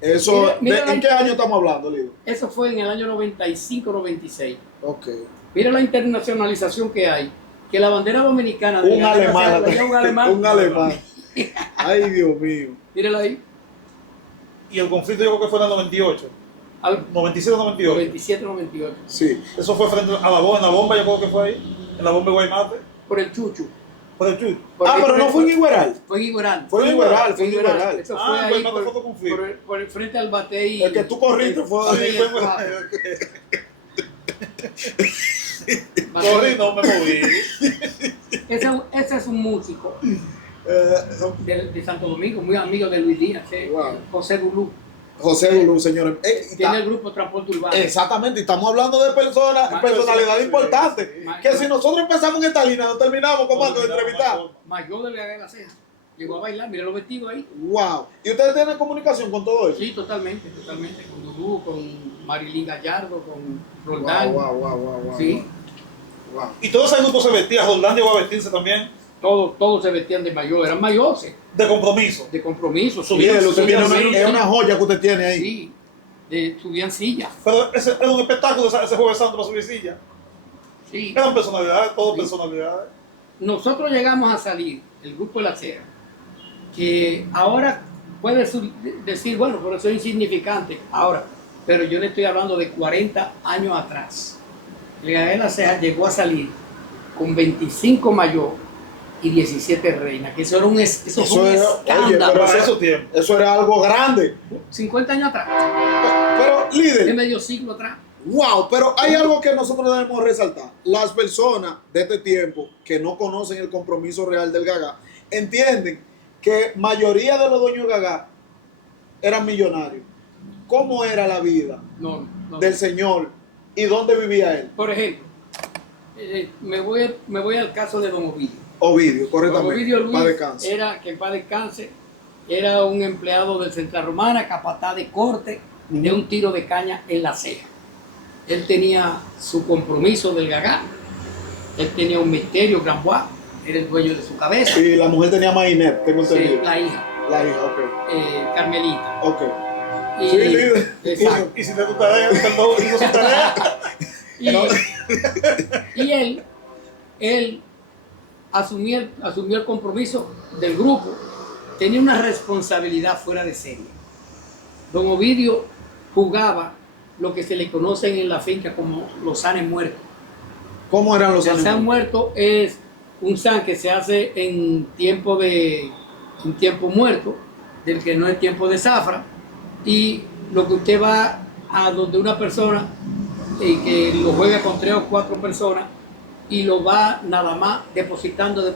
Eso, Mira ¿en qué año estamos hablando, líder? Eso fue en el año 95-96. Ok. Mira la internacionalización que hay. Que la bandera dominicana de Un la alemán. la lleva un alemán. Un alemán. Ay, Dios mío. Mírala ahí. Y el conflicto yo creo que fue en el 98. Al 97-98. 97-98. Sí. Eso fue frente a la bomba, en la bomba yo creo que fue ahí. En la bomba de Guaymate. Por el chuchu. Por el chut. Pero no fue en Igueral. Fue en Igueral. Fue en Igueral, fue en Igueral. Igueral. Eso Ah, fue ahí Guaymate por, fue con conflicto. por el frente al batey. El que tú corriste fue... Sí, fue Batey. corrí, no me moví. Ese es un músico de Santo Domingo, muy amigo de Luis Díaz, Wow. José Dulú. José Dulú, señores. Tiene el grupo Transporte Urbano. Exactamente, y estamos hablando de personalidades importantes. Que si nosotros empezamos en esta línea, no terminamos con más de entrevistar. Mayor de la ceja. Llegó a bailar, mira los vestidos ahí. Wow. ¿Y ustedes tienen comunicación con todo eso? Sí, totalmente. Con Dulú, con Marilyn Gallardo, con Roldán. Wow. Sí, Wow. Y todo ese grupo se vestía. Roldán llegó a vestirse también. todos se vestían de mayor, eran mayores, De compromiso. de compromiso. Líder, usted tiene sillas, es una joya que usted tiene ahí. Sí, subían sillas. Pero ese era un espectáculo ese Jueves Santo para subir silla. Sí. Eran personalidades, todos Sí. personalidades. Nosotros llegamos a salir, el grupo de la Cera, que ahora puede decir, bueno, pero eso es insignificante ahora, pero yo le estoy hablando de 40 años atrás. La Ceja llegó a salir con 25 mayor y 17 reinas, que eso era eso fue un Oye, escándalo. pero Para esos tiempos. eso era algo grande. 50 años atrás, Pero, de líder, medio siglo atrás. wow, pero hay algo que nosotros debemos resaltar. Las personas de este tiempo que no conocen el compromiso real del Gagá entienden que mayoría de los dueños de Gagá eran millonarios. ¿Cómo era la vida No. del señor y dónde vivía él? Por ejemplo, me voy al caso de Don Ovidio. Ovidio, Don correctamente. Ovidio Luis Paz descanse. que en paz descanse, era un empleado del Central Romana, capataz de corte de un tiro de caña en la ceja. Él tenía su compromiso del Gagá, él tenía un misterio, Grambois, era el dueño de su cabeza. Y la mujer tenía Mainet, tengo Sí, entendido. la hija. La hija, ok. Carmelita. Ok. Y, Sí, líder. exacto. Y si te tu tarea, perdón, hizo su tarea. Y, y él asumió el compromiso del grupo, tenía una responsabilidad fuera de serie. Don Ovidio jugaba lo que se le conocen en la finca como los sanes muertos. ¿Cómo eran los El san animales? muerto es un san que se hace en tiempo muerto, del que no es tiempo de zafra, y lo que usted va a donde una persona que lo juega con 3 o 4 personas y lo va nada más depositando,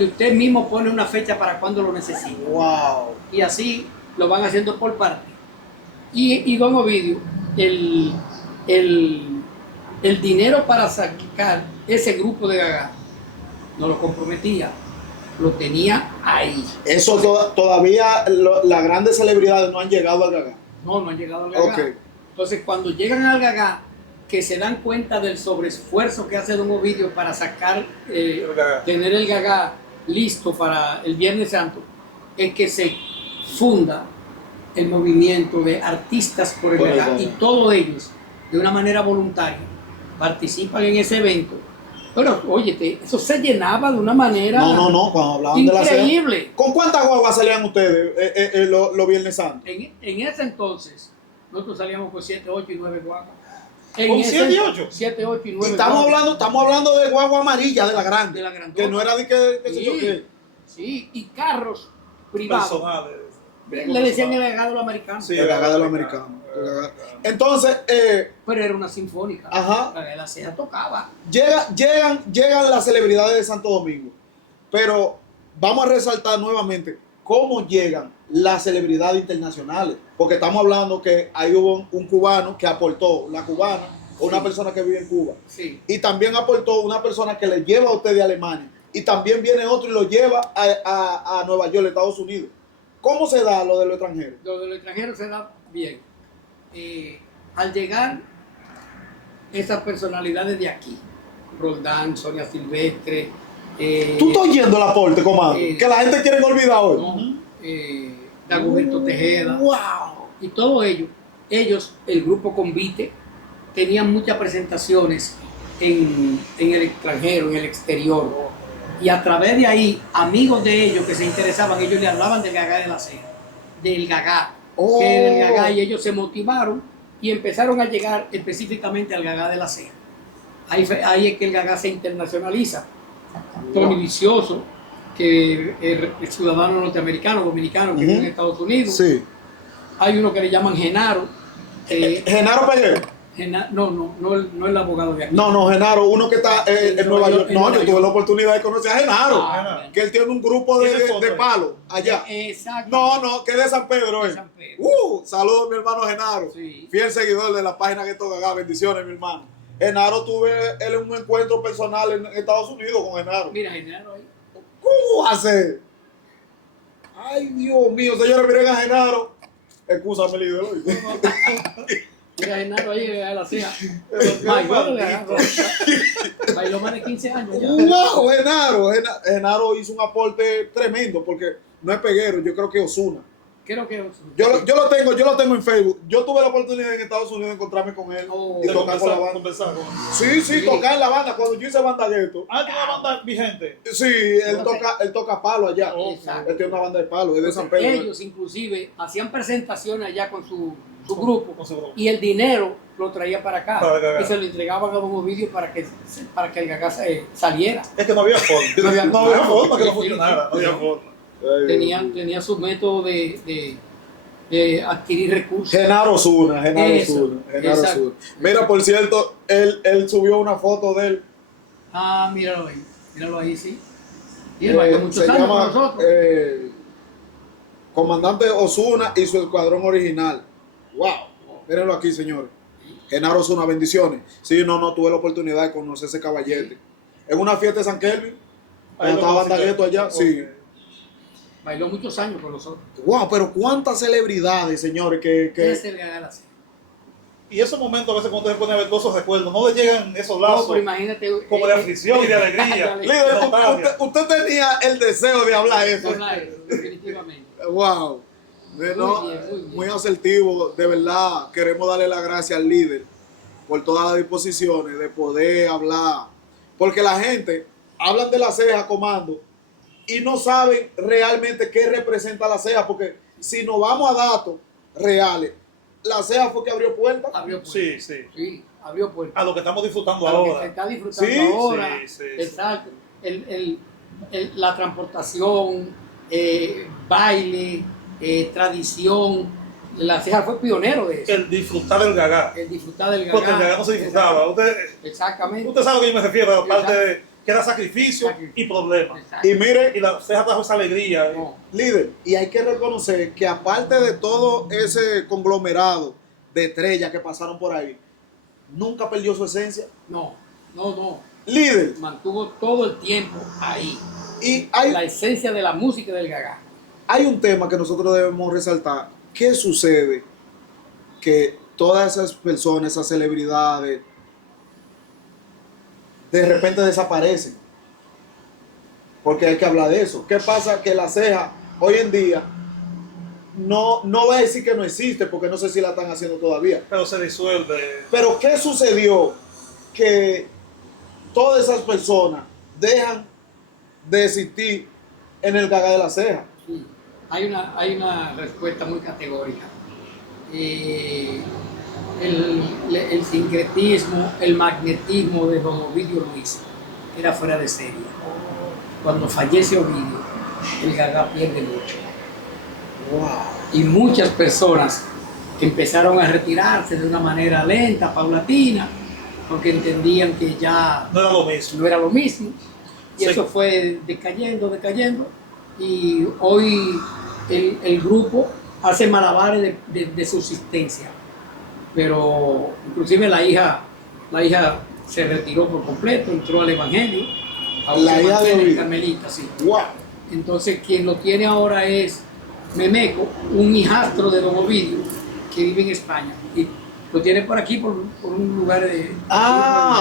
y usted mismo pone una fecha para cuando lo necesite. Wow. Y así lo van haciendo por parte. Y Don Ovidio, el dinero para sacar ese grupo de gagá, no lo comprometía, lo tenía ahí. Eso todavía las grandes celebridades no han llegado al Gagá. No han llegado al gagá. Ok. Entonces, cuando llegan al gagá, que se dan cuenta del sobreesfuerzo que hace Don Ovidio para sacar, tener el gagá listo para el Viernes Santo, es que se funda el movimiento de artistas por el gagá, y todos ellos, de una manera voluntaria, participan en ese evento. Pero, oye, eso se llenaba de una manera No, cuando hablaban de la cena. increíble. ¿Con cuántas guaguas salían ustedes los Viernes Santos? En ese entonces, nosotros salíamos con 7, 8 y 9 guaguas. ¿Con 7 y 8? 7, 8 y 9 Y estamos hablando de guagua amarilla, de la grande. De la grandota. Que no era de que Sí, sé yo qué. sí, y carros privados. Personales. Le decían el gagá de los americanos. Sí, El Gagá de los americanos. Entonces, Pero era una sinfónica. Ajá. La de la Ceja tocaba. llegan las celebridades de Santo Domingo. Pero vamos a resaltar nuevamente cómo llegan las celebridades internacionales. Porque estamos hablando que ahí hubo un cubano que aportó, la cubana, o una persona que vive en Cuba. Sí. Y también aportó una persona que le lleva a usted de Alemania. Y también viene otro y lo lleva a Nueva York, Estados Unidos. ¿Cómo se da lo de los extranjeros? Lo de los extranjeros se da bien. Al llegar esas personalidades de aquí, Roldán, Sonia Silvestre, Tú estás oyendo el aporte, comadre, que la gente quiere olvidar hoy. ¿no? Dagoberto Tejeda. ¡Wow! Y todo ellos, el grupo Convite, tenían muchas presentaciones en el extranjero, en el exterior. Y a través de ahí, amigos de ellos que se interesaban, ellos le hablaban del Gagá de la Ceja, del Gagá, que era el Gagá, y ellos se motivaron y empezaron a llegar específicamente al Gagá de la Ceja. Ahí es que el Gagá se internacionaliza. Tony Vicioso, que es ciudadano norteamericano, dominicano, que vive en Estados Unidos. Sí. Hay uno que le llaman Genaro. Genaro Peguero. No el abogado de aquí. No, Genaro, uno que está en Nueva York. No, yo tuve la oportunidad de conocer a Genaro. Ah, Que él tiene un grupo de palos allá. Exacto. No, que es de San Pedro. De San Pedro. Saludos, mi hermano Genaro. Sí. Fiel seguidor de la página que toca. Bendiciones, mi hermano. Genaro, tuve él en un encuentro personal en Estados Unidos con Genaro. Mira, Genaro ahí. ¿Cómo hace? Ay, Dios mío, señores, miren a Genaro. Excúsame, líder. Mira, Genaro ahí de la Ceja. Bailó más de 15 años ya. ¡Wow! Genaro hizo un aporte tremendo porque no es Peguero, yo creo que Ozuna. Creo que Yo lo tengo en Facebook. Yo tuve la oportunidad en Estados Unidos de encontrarme con él y tocar con la banda. Sí, tocar en la banda. Cuando yo hice banda gueto. Ah, tiene una banda vigente. Sí, él toca palo allá. Exacto. Él tiene una banda de palo, es de San Pedro. Ellos inclusive hacían presentaciones allá con su grupo, Con su grupo. y el dinero lo traía para acá Para el Gagá. y se lo entregaban a Don Ovidio para que el Gagá saliera. Es que no había forma. No había No había forma. forma que no Sí, funcionara. No había forma. Tenía su método de adquirir recursos. Genaro Ozuna. Eso, Genaro exacto. Ozuna. Mira, por cierto, él subió una foto de él. Ah, míralo ahí, sí. Y él bailó muchos Se años con llama nosotros. Comandante Ozuna y su escuadrón original. ¡Wow! Mírenlo aquí, señores. Genaro Ozuna, bendiciones. Sí, tuve la oportunidad de conocer ese caballete. En una fiesta de San Kelvin, cuando estaba Bandagueto allá, sí. Bailó muchos años con nosotros. ¡Wow! Pero cuántas celebridades, señores, que Ese le haga la Ceja. Y esos momentos a veces cuando se pone a ver todos esos recuerdos, no le llegan esos lazos No, pero imagínate. como de aflicción y de alegría. Líder, usted tenía el deseo de hablar eso. Definitivamente. Wow. No, Muy bien, muy bien. muy asertivo. De verdad, queremos darle las gracias al líder por todas las disposiciones de poder hablar. Porque la gente hablan de la ceja, comando, y no saben realmente qué representa la ceja. Porque si nos vamos a datos reales, la ceja fue que abrió puertas. Abrió puertas. Sí, sí. Sí, abrió puertas. A lo que estamos disfrutando A lo que se ahora. está disfrutando Sí, ahora. sí, sí, Exacto. La transportación, baile, tradición. La ceja fue pionero de eso. El disfrutar del gagá. El disfrutar del Porque el gagá. gagá no se disfrutaba. Exactamente. Usted sabe a lo que yo me refiero, aparte Exacto. de que era sacrificio y problema. Exacto. Y mire, Y la ceja trajo esa alegría. No, líder, y hay que reconocer que aparte de todo ese conglomerado de estrellas que pasaron por ahí, nunca perdió su esencia. no. Líder, Mantuvo todo el tiempo ahí. y La esencia de la música del gagá. hay un tema que nosotros debemos resaltar. ¿Qué sucede? Que todas esas personas, esas celebridades, de repente desaparecen. Porque hay que hablar de eso. ¿Qué pasa? Que la ceja hoy en día no va a decir que no existe, porque no sé si la están haciendo todavía. Pero se disuelve. Pero ¿qué sucedió? Que todas esas personas dejan de existir en el Gagá de la Ceja. Sí. Hay una respuesta muy categórica. El sincretismo, el magnetismo de don Ovidio Luis era fuera de serie. Cuando fallece Ovidio, el Gagá pierde mucho. Wow. Y muchas personas empezaron a retirarse de una manera lenta, paulatina, porque entendían que ya No era lo mismo. no era lo mismo. Y Sí. eso fue decayendo. Y hoy el grupo hace malabares de subsistencia. Pero inclusive la hija se retiró por completo, entró al Evangelio. Aún La se hija de mantiene en Ovidio. Carmelita, sí. Wow. Entonces quien lo tiene ahora es Memeco, un hijastro de don Ovidio, que vive en España. Y lo tiene por aquí, por un lugar de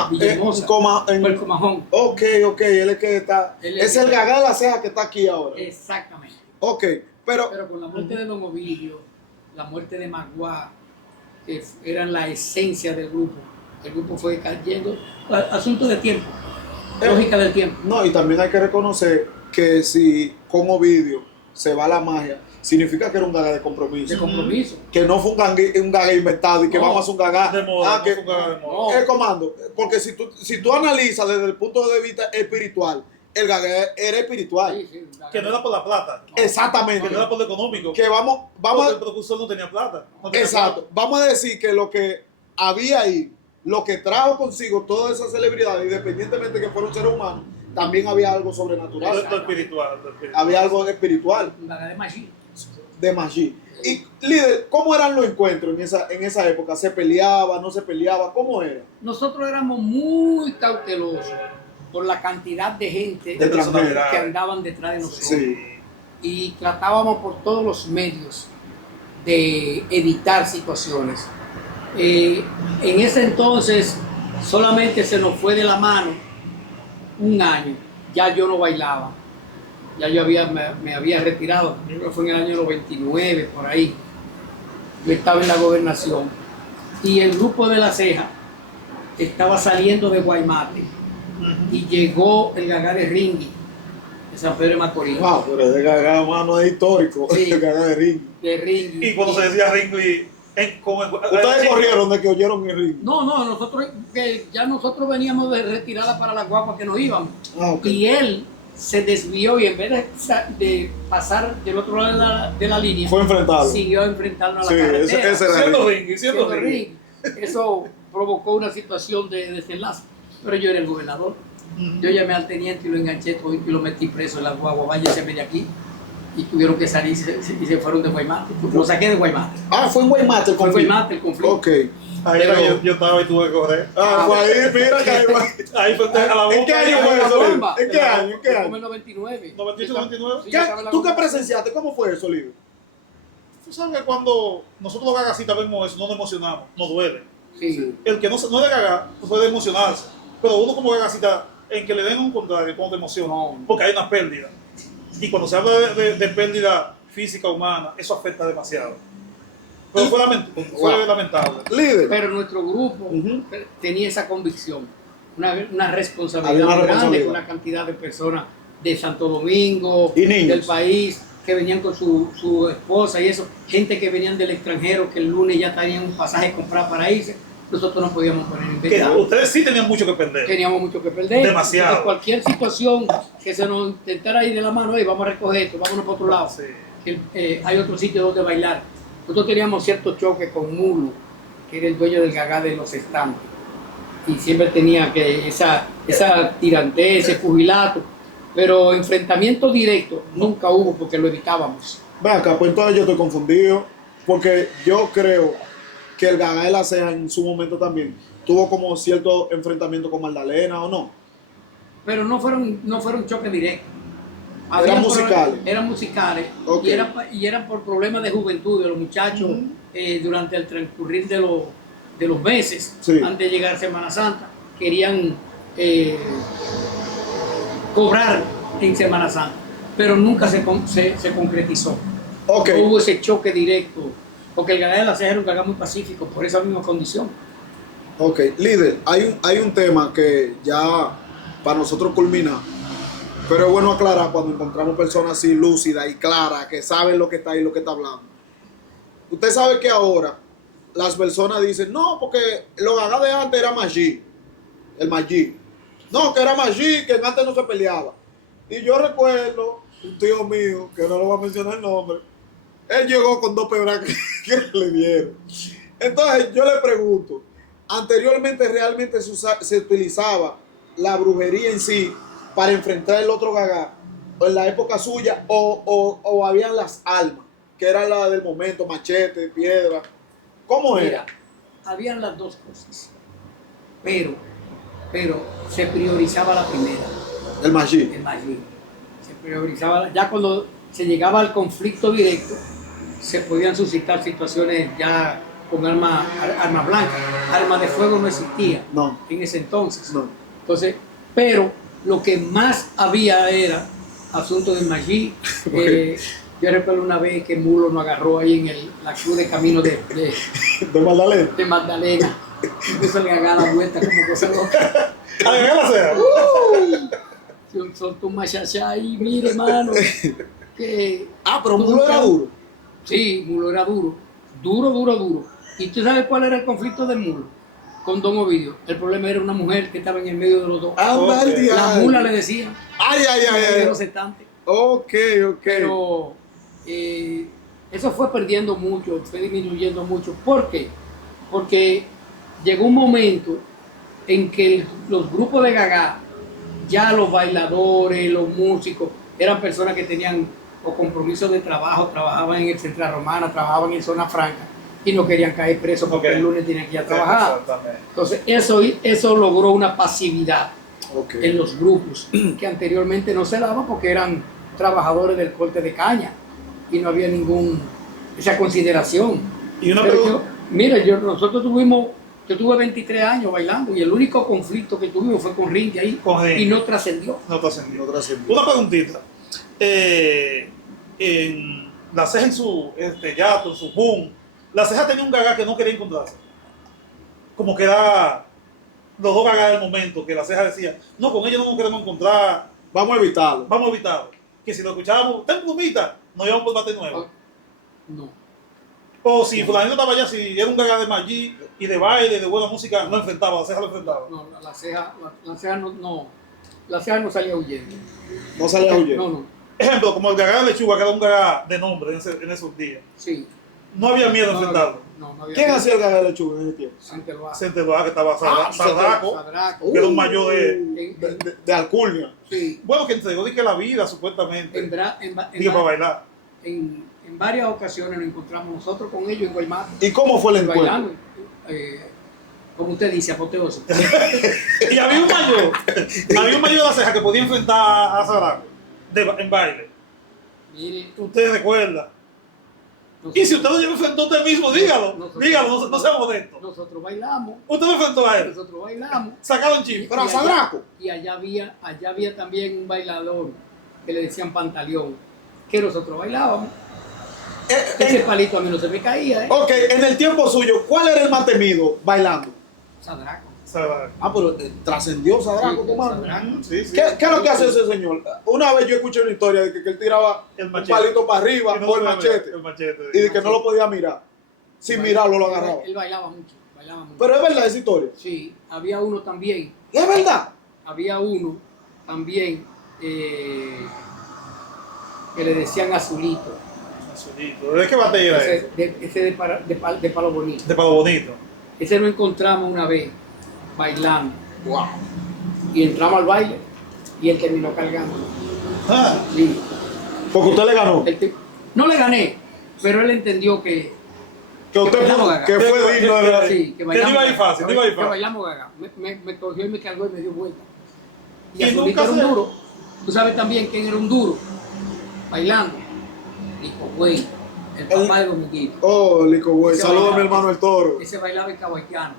Villahermosa, por el Comajón. Ok, él es que está. Él Es el Gagá de la Ceja que está aquí ahora. Exactamente. Ok, pero Pero con la muerte de don Ovidio, la muerte de Magua, que eran la esencia del grupo, el grupo fue cayendo. Asunto de tiempo, lógica del tiempo. no, y también hay que reconocer que si como vídeo se va la magia, significa que era un Gagá de compromiso. De compromiso. Que no fue un Gagá inventado y que No, vamos a hacer un Gagá. De moda, no que, fue un Gagá de moda. el comando, porque si tú analizas desde el punto de vista espiritual, el Gagá era espiritual. Sí, Que no era por la plata. Exactamente. Que no era por lo económico. Que vamos Porque a, el productor no tenía plata. No tenía exacto, vamos a decir que lo que había ahí, lo que trajo consigo todas esas celebridades, independientemente de que fueron seres humanos, también había algo plata. sobrenatural, Lo espiritual. había algo espiritual, Un Gagá de magia. de magia. Y líder, ¿cómo eran los encuentros en esa época? ¿Se peleaba, no se peleaba? ¿Cómo era? Nosotros éramos muy cautelosos por la cantidad de gente De personalidad. que andaban detrás de nosotros. Sí. Y tratábamos por todos los medios de evitar situaciones. En ese entonces solamente se nos fue de la mano un año. Ya yo no bailaba. Ya yo me había retirado. Yo creo que fue en el año 99, por ahí. Yo estaba en la gobernación. Y el grupo de La Ceja estaba saliendo de Guaymate. Y llegó el Gagá de Ringui, de San Pedro de Macorís. Wow, pero ese Gagá, mano, es histórico. Sí. El Gagá de ring. De Ringui. Y cuando se decía Ringo y Ustedes corrieron de que oyeron el ring. No, nosotros veníamos de retirada para la guagua que nos íbamos. Ah, ok. Y él se desvió y en vez de pasar del otro lado de la línea, Fue enfrentado. siguió enfrentando a la Sí, carretera. ese era Siendo Ring. Ringo, siendo Siendo Ringo. Ring. Eso provocó una situación de desenlace. Pero yo era el gobernador. Yo llamé al teniente y lo enganché todo y lo metí preso en la guagua. Váyaseme de aquí. Y tuvieron que salir y se fueron de Guaymate. Lo saqué de Guaymate. Ah, fue en Guaymate el Fue en conflicto. Guaymate el conflicto. Ok. Ahí Pero- yo estaba y tuve que correr. Ah, fue ahí, mira que ahí va. Ahí fue a la bomba. ¿En qué año fue La eso, Lidio? bomba. ¿En qué año? ¿En qué Como año? en 99. 98, 99. Sí, ¿Qué- yo estaba en la ¿Tú qué bomba. presenciaste? ¿Cómo fue eso, Lidio? Tú sabes que cuando nosotros los gagacitas vemos eso, no nos emocionamos, nos duele. Sí. El que no es de gaga puede emocionarse, pero uno como gagacita, en que le den un contrario, cuando te emociona, No. porque hay una pérdida. Y cuando se habla de pérdida física humana, eso afecta demasiado. Pero fue lamentable. Líder. Pero nuestro grupo Ujú. tenía esa convicción, una Había responsabilidad una muy grande responsabilidad. con la cantidad de personas de Santo Domingo, Y niños. del país, que venían con su esposa y eso, gente que venían del extranjero, que el lunes ya tenían un pasaje comprado para irse, nosotros no podíamos poner en Que venta. ustedes sí tenían mucho que perder. Teníamos mucho que perder. Demasiado. Entonces, cualquier situación que se nos intentara ir de la mano, y vamos a recoger esto, vámonos para otro lado. Sí. Que, hay otro sitio donde bailar. Nosotros teníamos cierto choque con Mulo, que era el dueño del gagá de los estantes. Y siempre tenía que esa tirantez, ese pugilato. Pero enfrentamiento directo nunca hubo porque lo evitábamos. Ven acá, pues entonces yo estoy confundido, porque yo creo que el Gagá de la Ceja en su momento también tuvo como cierto enfrentamiento con Magdalena, ¿o no? Pero no fueron choques directos. Eran musicales. Eran musicales. Ok. Y eran por problemas de juventud de los muchachos durante el transcurrir de los meses, Sí. antes de llegar a Semana Santa. Querían cobrar en Semana Santa, pero nunca se concretizó. Ok, No hubo ese choque directo, porque el Gagá de la Ceja era un Gagá muy pacífico, por esa misma condición. ok. Líder, hay un tema que ya para nosotros culmina, pero es bueno aclarar cuando encontramos personas así lúcidas y claras, que saben lo que está ahí, lo que está hablando. Usted sabe que ahora las personas dicen, no, porque los Gagá de antes era Maggi, el Maggi. No, que era Maggi, que antes no se peleaba. Y yo recuerdo un tío mío, que no lo voy a mencionar el nombre, él llegó con 2 pebras que le dieron. Entonces yo le pregunto, anteriormente realmente se utilizaba la brujería en sí para enfrentar el otro Gagá, o en la época suya, o habían las almas, que eran la del momento, machete, piedra. ¿Cómo Mira, era? habían las dos cosas, pero se priorizaba la primera, El Maggi. el Maggi. Se priorizaba, ya cuando se llegaba al conflicto directo, se podían suscitar situaciones ya con armas blancas. Armas de fuego no existía No, en ese entonces. no. Entonces, pero lo que más había era asunto del Maggi. Yo recuerdo una vez que Mulo nos agarró ahí en la cruz de camino de De Magdalena. Magdalena. Incluso le haga la vuelta como cosa loca. ¿A la Gagá de la Ceja? Soltó un machachá ahí, mire, hermano. Que Ah, pero Mulo era duro. Sí, Mulo era duro. Duro. ¿Y tú sabes cuál era el conflicto del Mulo? Con Don Ovidio. El problema era una mujer que estaba en el medio de los dos. Ah, mal Ok. día. La mula le decían. Ay, ay, En ay, medio de ay. los estantes. Ok, ok. Pero eso fue perdiendo mucho, fue disminuyendo mucho. ¿Por qué? Porque llegó un momento en que los grupos de Gagá, ya los bailadores, los músicos, eran personas que tenían o compromisos de trabajo, trabajaban en el Central Romana, trabajaban en Zona Franca y no querían caer presos porque Ok. el lunes tenían que ir a trabajar. Exactamente. Entonces eso logró una pasividad Ok. en los grupos que anteriormente no se daba porque eran trabajadores del corte de caña y no había esa consideración. Y una Pero pregunta. yo tuve 23 años bailando y el único conflicto que tuvimos fue con Rindy ahí Con Rindy. y no trascendió. No trascendió. No trascendió. Una preguntita. En la Ceja en su yato, en su boom, la Ceja tenía un Gagá que no quería encontrarse. Como que era los dos Gagá del momento, que la Ceja decía, no, con ellos no nos queremos encontrar, Vamos a evitarlo. vamos a evitarlo. Que si lo escuchábamos, ten plumita, nos íbamos por bate nuevo. No. O si fulanito estaba allá, si era un Gagá de Maggi y de baile, de buena música, no enfrentaba, la Ceja lo enfrentaba. No, la ceja la ceja no salía huyendo. No salía huyendo. No, Ejemplo, como el Gagá de Lechuga, que era un Gagá de nombre en esos días. sí. No había miedo a No, enfrentarlo. no había ¿Quién nada. hacía el Gagá de lechuga en ese tiempo? Antes lo hace. Centeloa, que estaba Sardaco, Sadraco. que era un mayor de... De Alcurnia. Sí. Bueno, que entregó de que la vida, supuestamente, En para bailar. varias ocasiones nos encontramos nosotros con ellos en Guaymate, ¿Y cómo fue el encuentro? bailando. Como usted dice, apoteoso. Y había un mayor de la Ceja que podía enfrentar a Sardaco en baile. Mire, Usted recuerda. Y si usted lo enfrentó a usted mismo, dígalo. Dígalo, no sea modesto. nosotros bailamos, Usted lo enfrentó a él. Sacaron chip. Pero a Sadraco. Y allá había también un bailador que le decían Pantaleón, que nosotros bailábamos. Ese palito a mí no se me caía, ¿eh? Ok, en el tiempo suyo, ¿cuál era el más temido bailando? Sadraco. Pero trascendió Sadraco, Sí, comando. Sadraco. Sí, sí. ¿Qué es lo que hace ese señor? Una vez yo escuché una historia de que él tiraba El un machete. palito para arriba Y no con el se veía machete el machete. y de que no lo podía mirar. Sin mirarlo lo agarraba. Él bailaba mucho, bailaba mucho. Pero es verdad esa historia. Sí, había uno también, Es verdad. había uno también que le decían Azulito. Azulito. ¿De qué batalla era ese? Ese de Palo Bonito. De Palo Bonito. Ese lo encontramos una vez bailando. Wow. Y entramos al baile y él terminó cargando. Ah, Sí. Porque usted le ganó. No le gané, pero él entendió que Que usted bailamos fue, gaga. que fue digno de la... sí, Que no iba a ir fácil, no iba a ir que fácil. bailamos gaga. Me cogió y me cargó y me dio vuelta. Y Y Azulito nunca era un se- duro. Tú sabes también quién era un duro bailando. Lico Güey, el papá de Dominguito. Oh, Lico Güey. Ese Saludos a mi bailaba. hermano el toro. Ese bailaba en caboyano.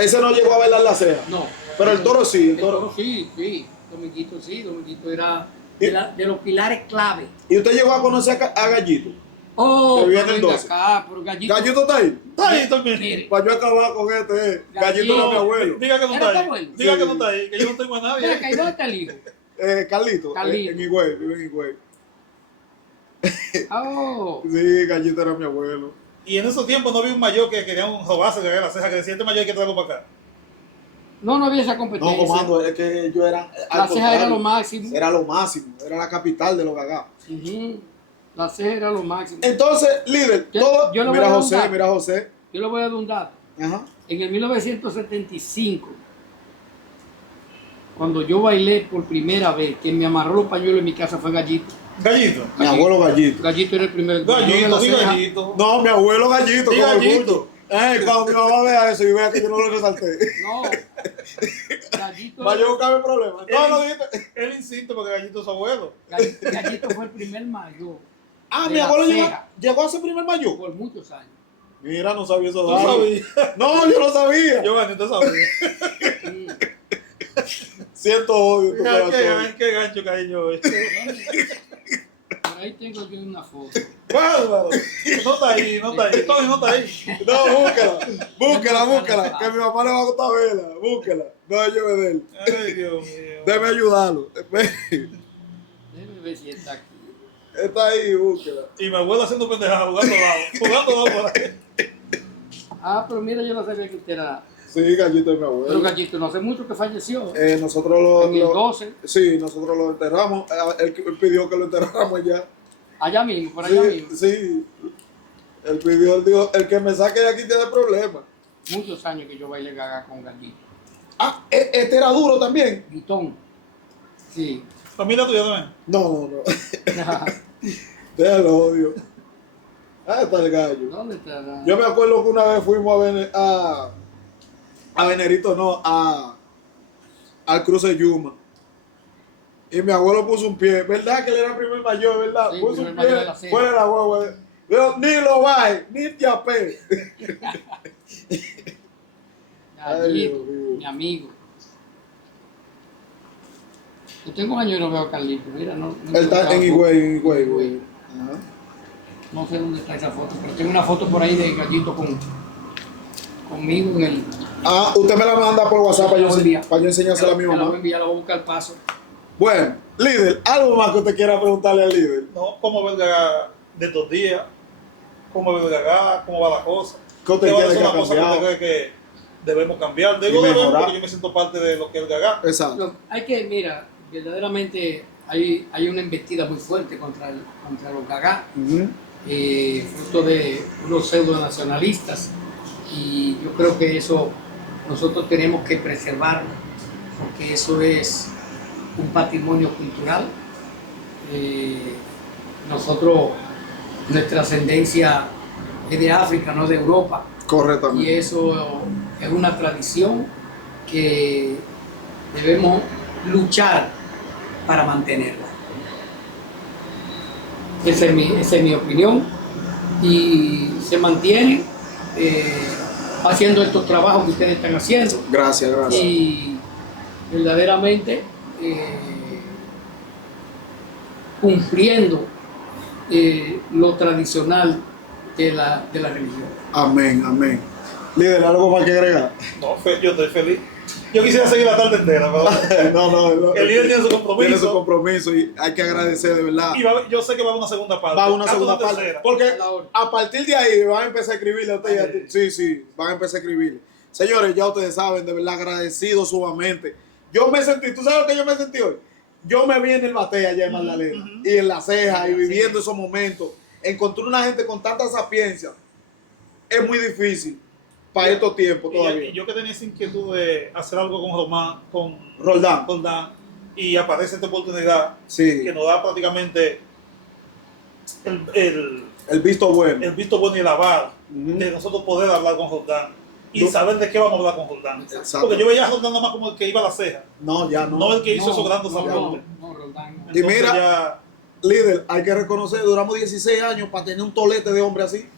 Ese no llegó a bailar la ceja. No. Pero el toro sí, el El toro. toro sí, sí. Dominguito sí, Dominguito era ¿Y? de los pilares clave. ¿Y usted llegó a conocer a Gallito? Oh, Que vive en pero el venga 12. acá, pero Gallito. ¿Gallito está ahí? está ahí también. Mire, Para yo acabar con este. Gallito era mi abuelo. Diga que no ¿Era está tu ahí. abuelo? Diga Sí. que no está ahí, que yo no tengo a mira, nadie. que ahí ¿dónde está el hijo? Carlito. Carlito. En Higüey, vive en Higüey. Oh, Sí, Gallito era mi abuelo. Y en esos tiempos no había un mayor que quería un robarse de la ceja, que decía este mayor hay que traerlo para acá. no había esa No, competencia. comando, es que yo era. La ceja era lo máximo. Era lo máximo. Era la capital de los gagá. Ujú. La ceja era lo máximo. Entonces, líder, Yo- todo. yo le voy Mira a dar un José, dato. mira José. Yo le voy a dar un dato. Ajá. En el 1975, cuando yo bailé por primera vez, quien me amarró los pañuelos en mi casa fue Gallito. Gallito. Mi abuelo Gallito. Gallito era el primer Gallito, sí, la ceja. gallito. No, mi abuelo Gallito. Sí, con Gallito. orgullo. Cuando mi mamá vea eso y vea que yo no lo resalté. No, Gallito, Va a buscarme problemas. No, no dijiste. Él insiste porque Gallito es su abuelo. Gallito fue el primer mayor Ah, de mi la abuelo ceja llegó a ser primer mayor. por muchos años. Mira, no sabía eso. Tú datos. sabías. No, yo no sabía. Yo, Gani, usted sabía. Sí. Siento odio. tu corazón. Qué gancho caí yo. Por ahí tengo yo una foto. Bárbaro. No está ahí, no está ahí. Tony no está ahí. No, búscala. Que mi mamá le va a gustar verla. Búsquela. No la lleve de él. Ay, Dios mío. Debe ayudarlo. Déjame ver si está aquí. Está ahí, búsquela. Y mi abuelo haciendo pendejadas, jugando lado. Jugando lado por ahí. Ah, pero mira, yo no sabía que usted era. Sí, Gallito es mi Pero abuelo. Gallito, no hace mucho que falleció. Nosotros lo. En el 12, Sí, nosotros lo enterramos. Él pidió que lo enterráramos allá. allá mismo, por allá Sí, mismo. sí. Él pidió, él dijo, el que me saque de aquí tiene problemas. Muchos años que yo bailé gaga con Gallito. Ah, este era duro también. Guitón. Sí. Familia tuya también. No. Déjalo, odio. Ah, está el gallo. ¿Dónde está? Yo me acuerdo que una vez fuimos a Venerito, no, al cruce Yuma. Y mi abuelo puso un pie. ¿Verdad que él era primer mayor, verdad? Sí, puso primer un mayor pie de la ceja. fuera de la hueva. Yo, ni lo baje, ni te apé. Ay, Gallito, Dios mío. mi amigo. Yo tengo años y no veo a Carlito. Mira, no. Él está en Higüey, Higüey. Ajá. No sé dónde está esa foto, pero tengo una foto por ahí de Gallito conmigo en el. Ah, usted me la manda por WhatsApp para yo, enviar. enseñársela a mi Te la voy a mamá. enviar, la voy a buscar paso. Bueno, líder, algo más que usted quiera preguntarle al líder. No, ¿cómo ve el Gagá de estos días? ¿Cómo ve el Gagá? ¿Cómo va la cosa? ¿Qué usted ¿Qué quiere son que las ha cosas que cambiado? usted cree que debemos cambiar? Digo Y debemos mejorar. porque yo me siento parte de lo que es el Gagá. Exacto. Hay que, mira, verdaderamente hay una embestida muy fuerte contra los gagá, Ujú. fruto de unos pseudo nacionalistas, y yo creo que eso nosotros tenemos que preservarlo, porque eso es un patrimonio cultural. Nosotros, nuestra ascendencia es de África, no de Europa, y Correctamente. eso es una tradición que debemos luchar para mantenerla. Esa es mi opinión, y se mantienen haciendo estos trabajos que ustedes están haciendo, Gracias. y verdaderamente cumpliendo lo tradicional de la religión. Amén, amén. Líder, ¿algo más que agregar? No, yo estoy feliz. Yo quisiera seguir la tarde entera, pero No. el líder tiene su compromiso. Tiene su compromiso y hay que agradecer de verdad. Y yo sé que va a haber una segunda parte. Va a una Hasta segunda una parte. tercera. Porque A la hora. a partir de ahí van a empezar a escribirle a ustedes. Sí, van a empezar a escribirle. Señores, ya ustedes saben, de verdad agradecido sumamente. Yo me sentí, ¿tú sabes lo que yo me sentí hoy? Yo me vi en el Batey allá en Magdalena y en la ceja y viviendo esos momentos. Encontré una gente con tanta sapiencia. Es muy difícil para estos tiempos todavía. Y yo que tenía esa inquietud de hacer algo con Román, con Roldán. y aparece esta oportunidad Sí. que nos da prácticamente El visto bueno. el visto bueno y el aval Ujú. de nosotros poder hablar con Roldán y No. saber de qué vamos a hablar con Roldán. Exacto. Porque yo veía a Roldán nada más como el que iba a la ceja, No, ya no. no el que hizo No, esos grandes no, aportes. no, Roldán, no. Y Entonces mira, ya, líder, hay que reconocer, duramos 16 años para tener un tolete de hombre así.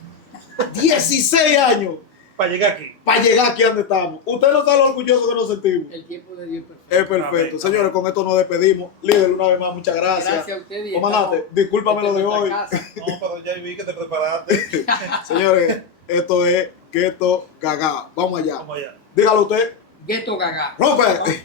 16 años para llegar aquí. para llegar aquí donde estamos. Usted no sabe lo orgulloso que nos sentimos. El tiempo de Dios es perfecto. Es perfecto. Amén. Señores, con esto nos despedimos. Líder, una vez más, muchas gracias. Gracias a ustedes. Comandante, discúlpame lo de hoy. No, pero ya vi que te preparaste. Señores, esto es Gueto Cagá. Vamos allá. Vamos allá. Dígalo usted. Gueto Gagá. ¡Rompe!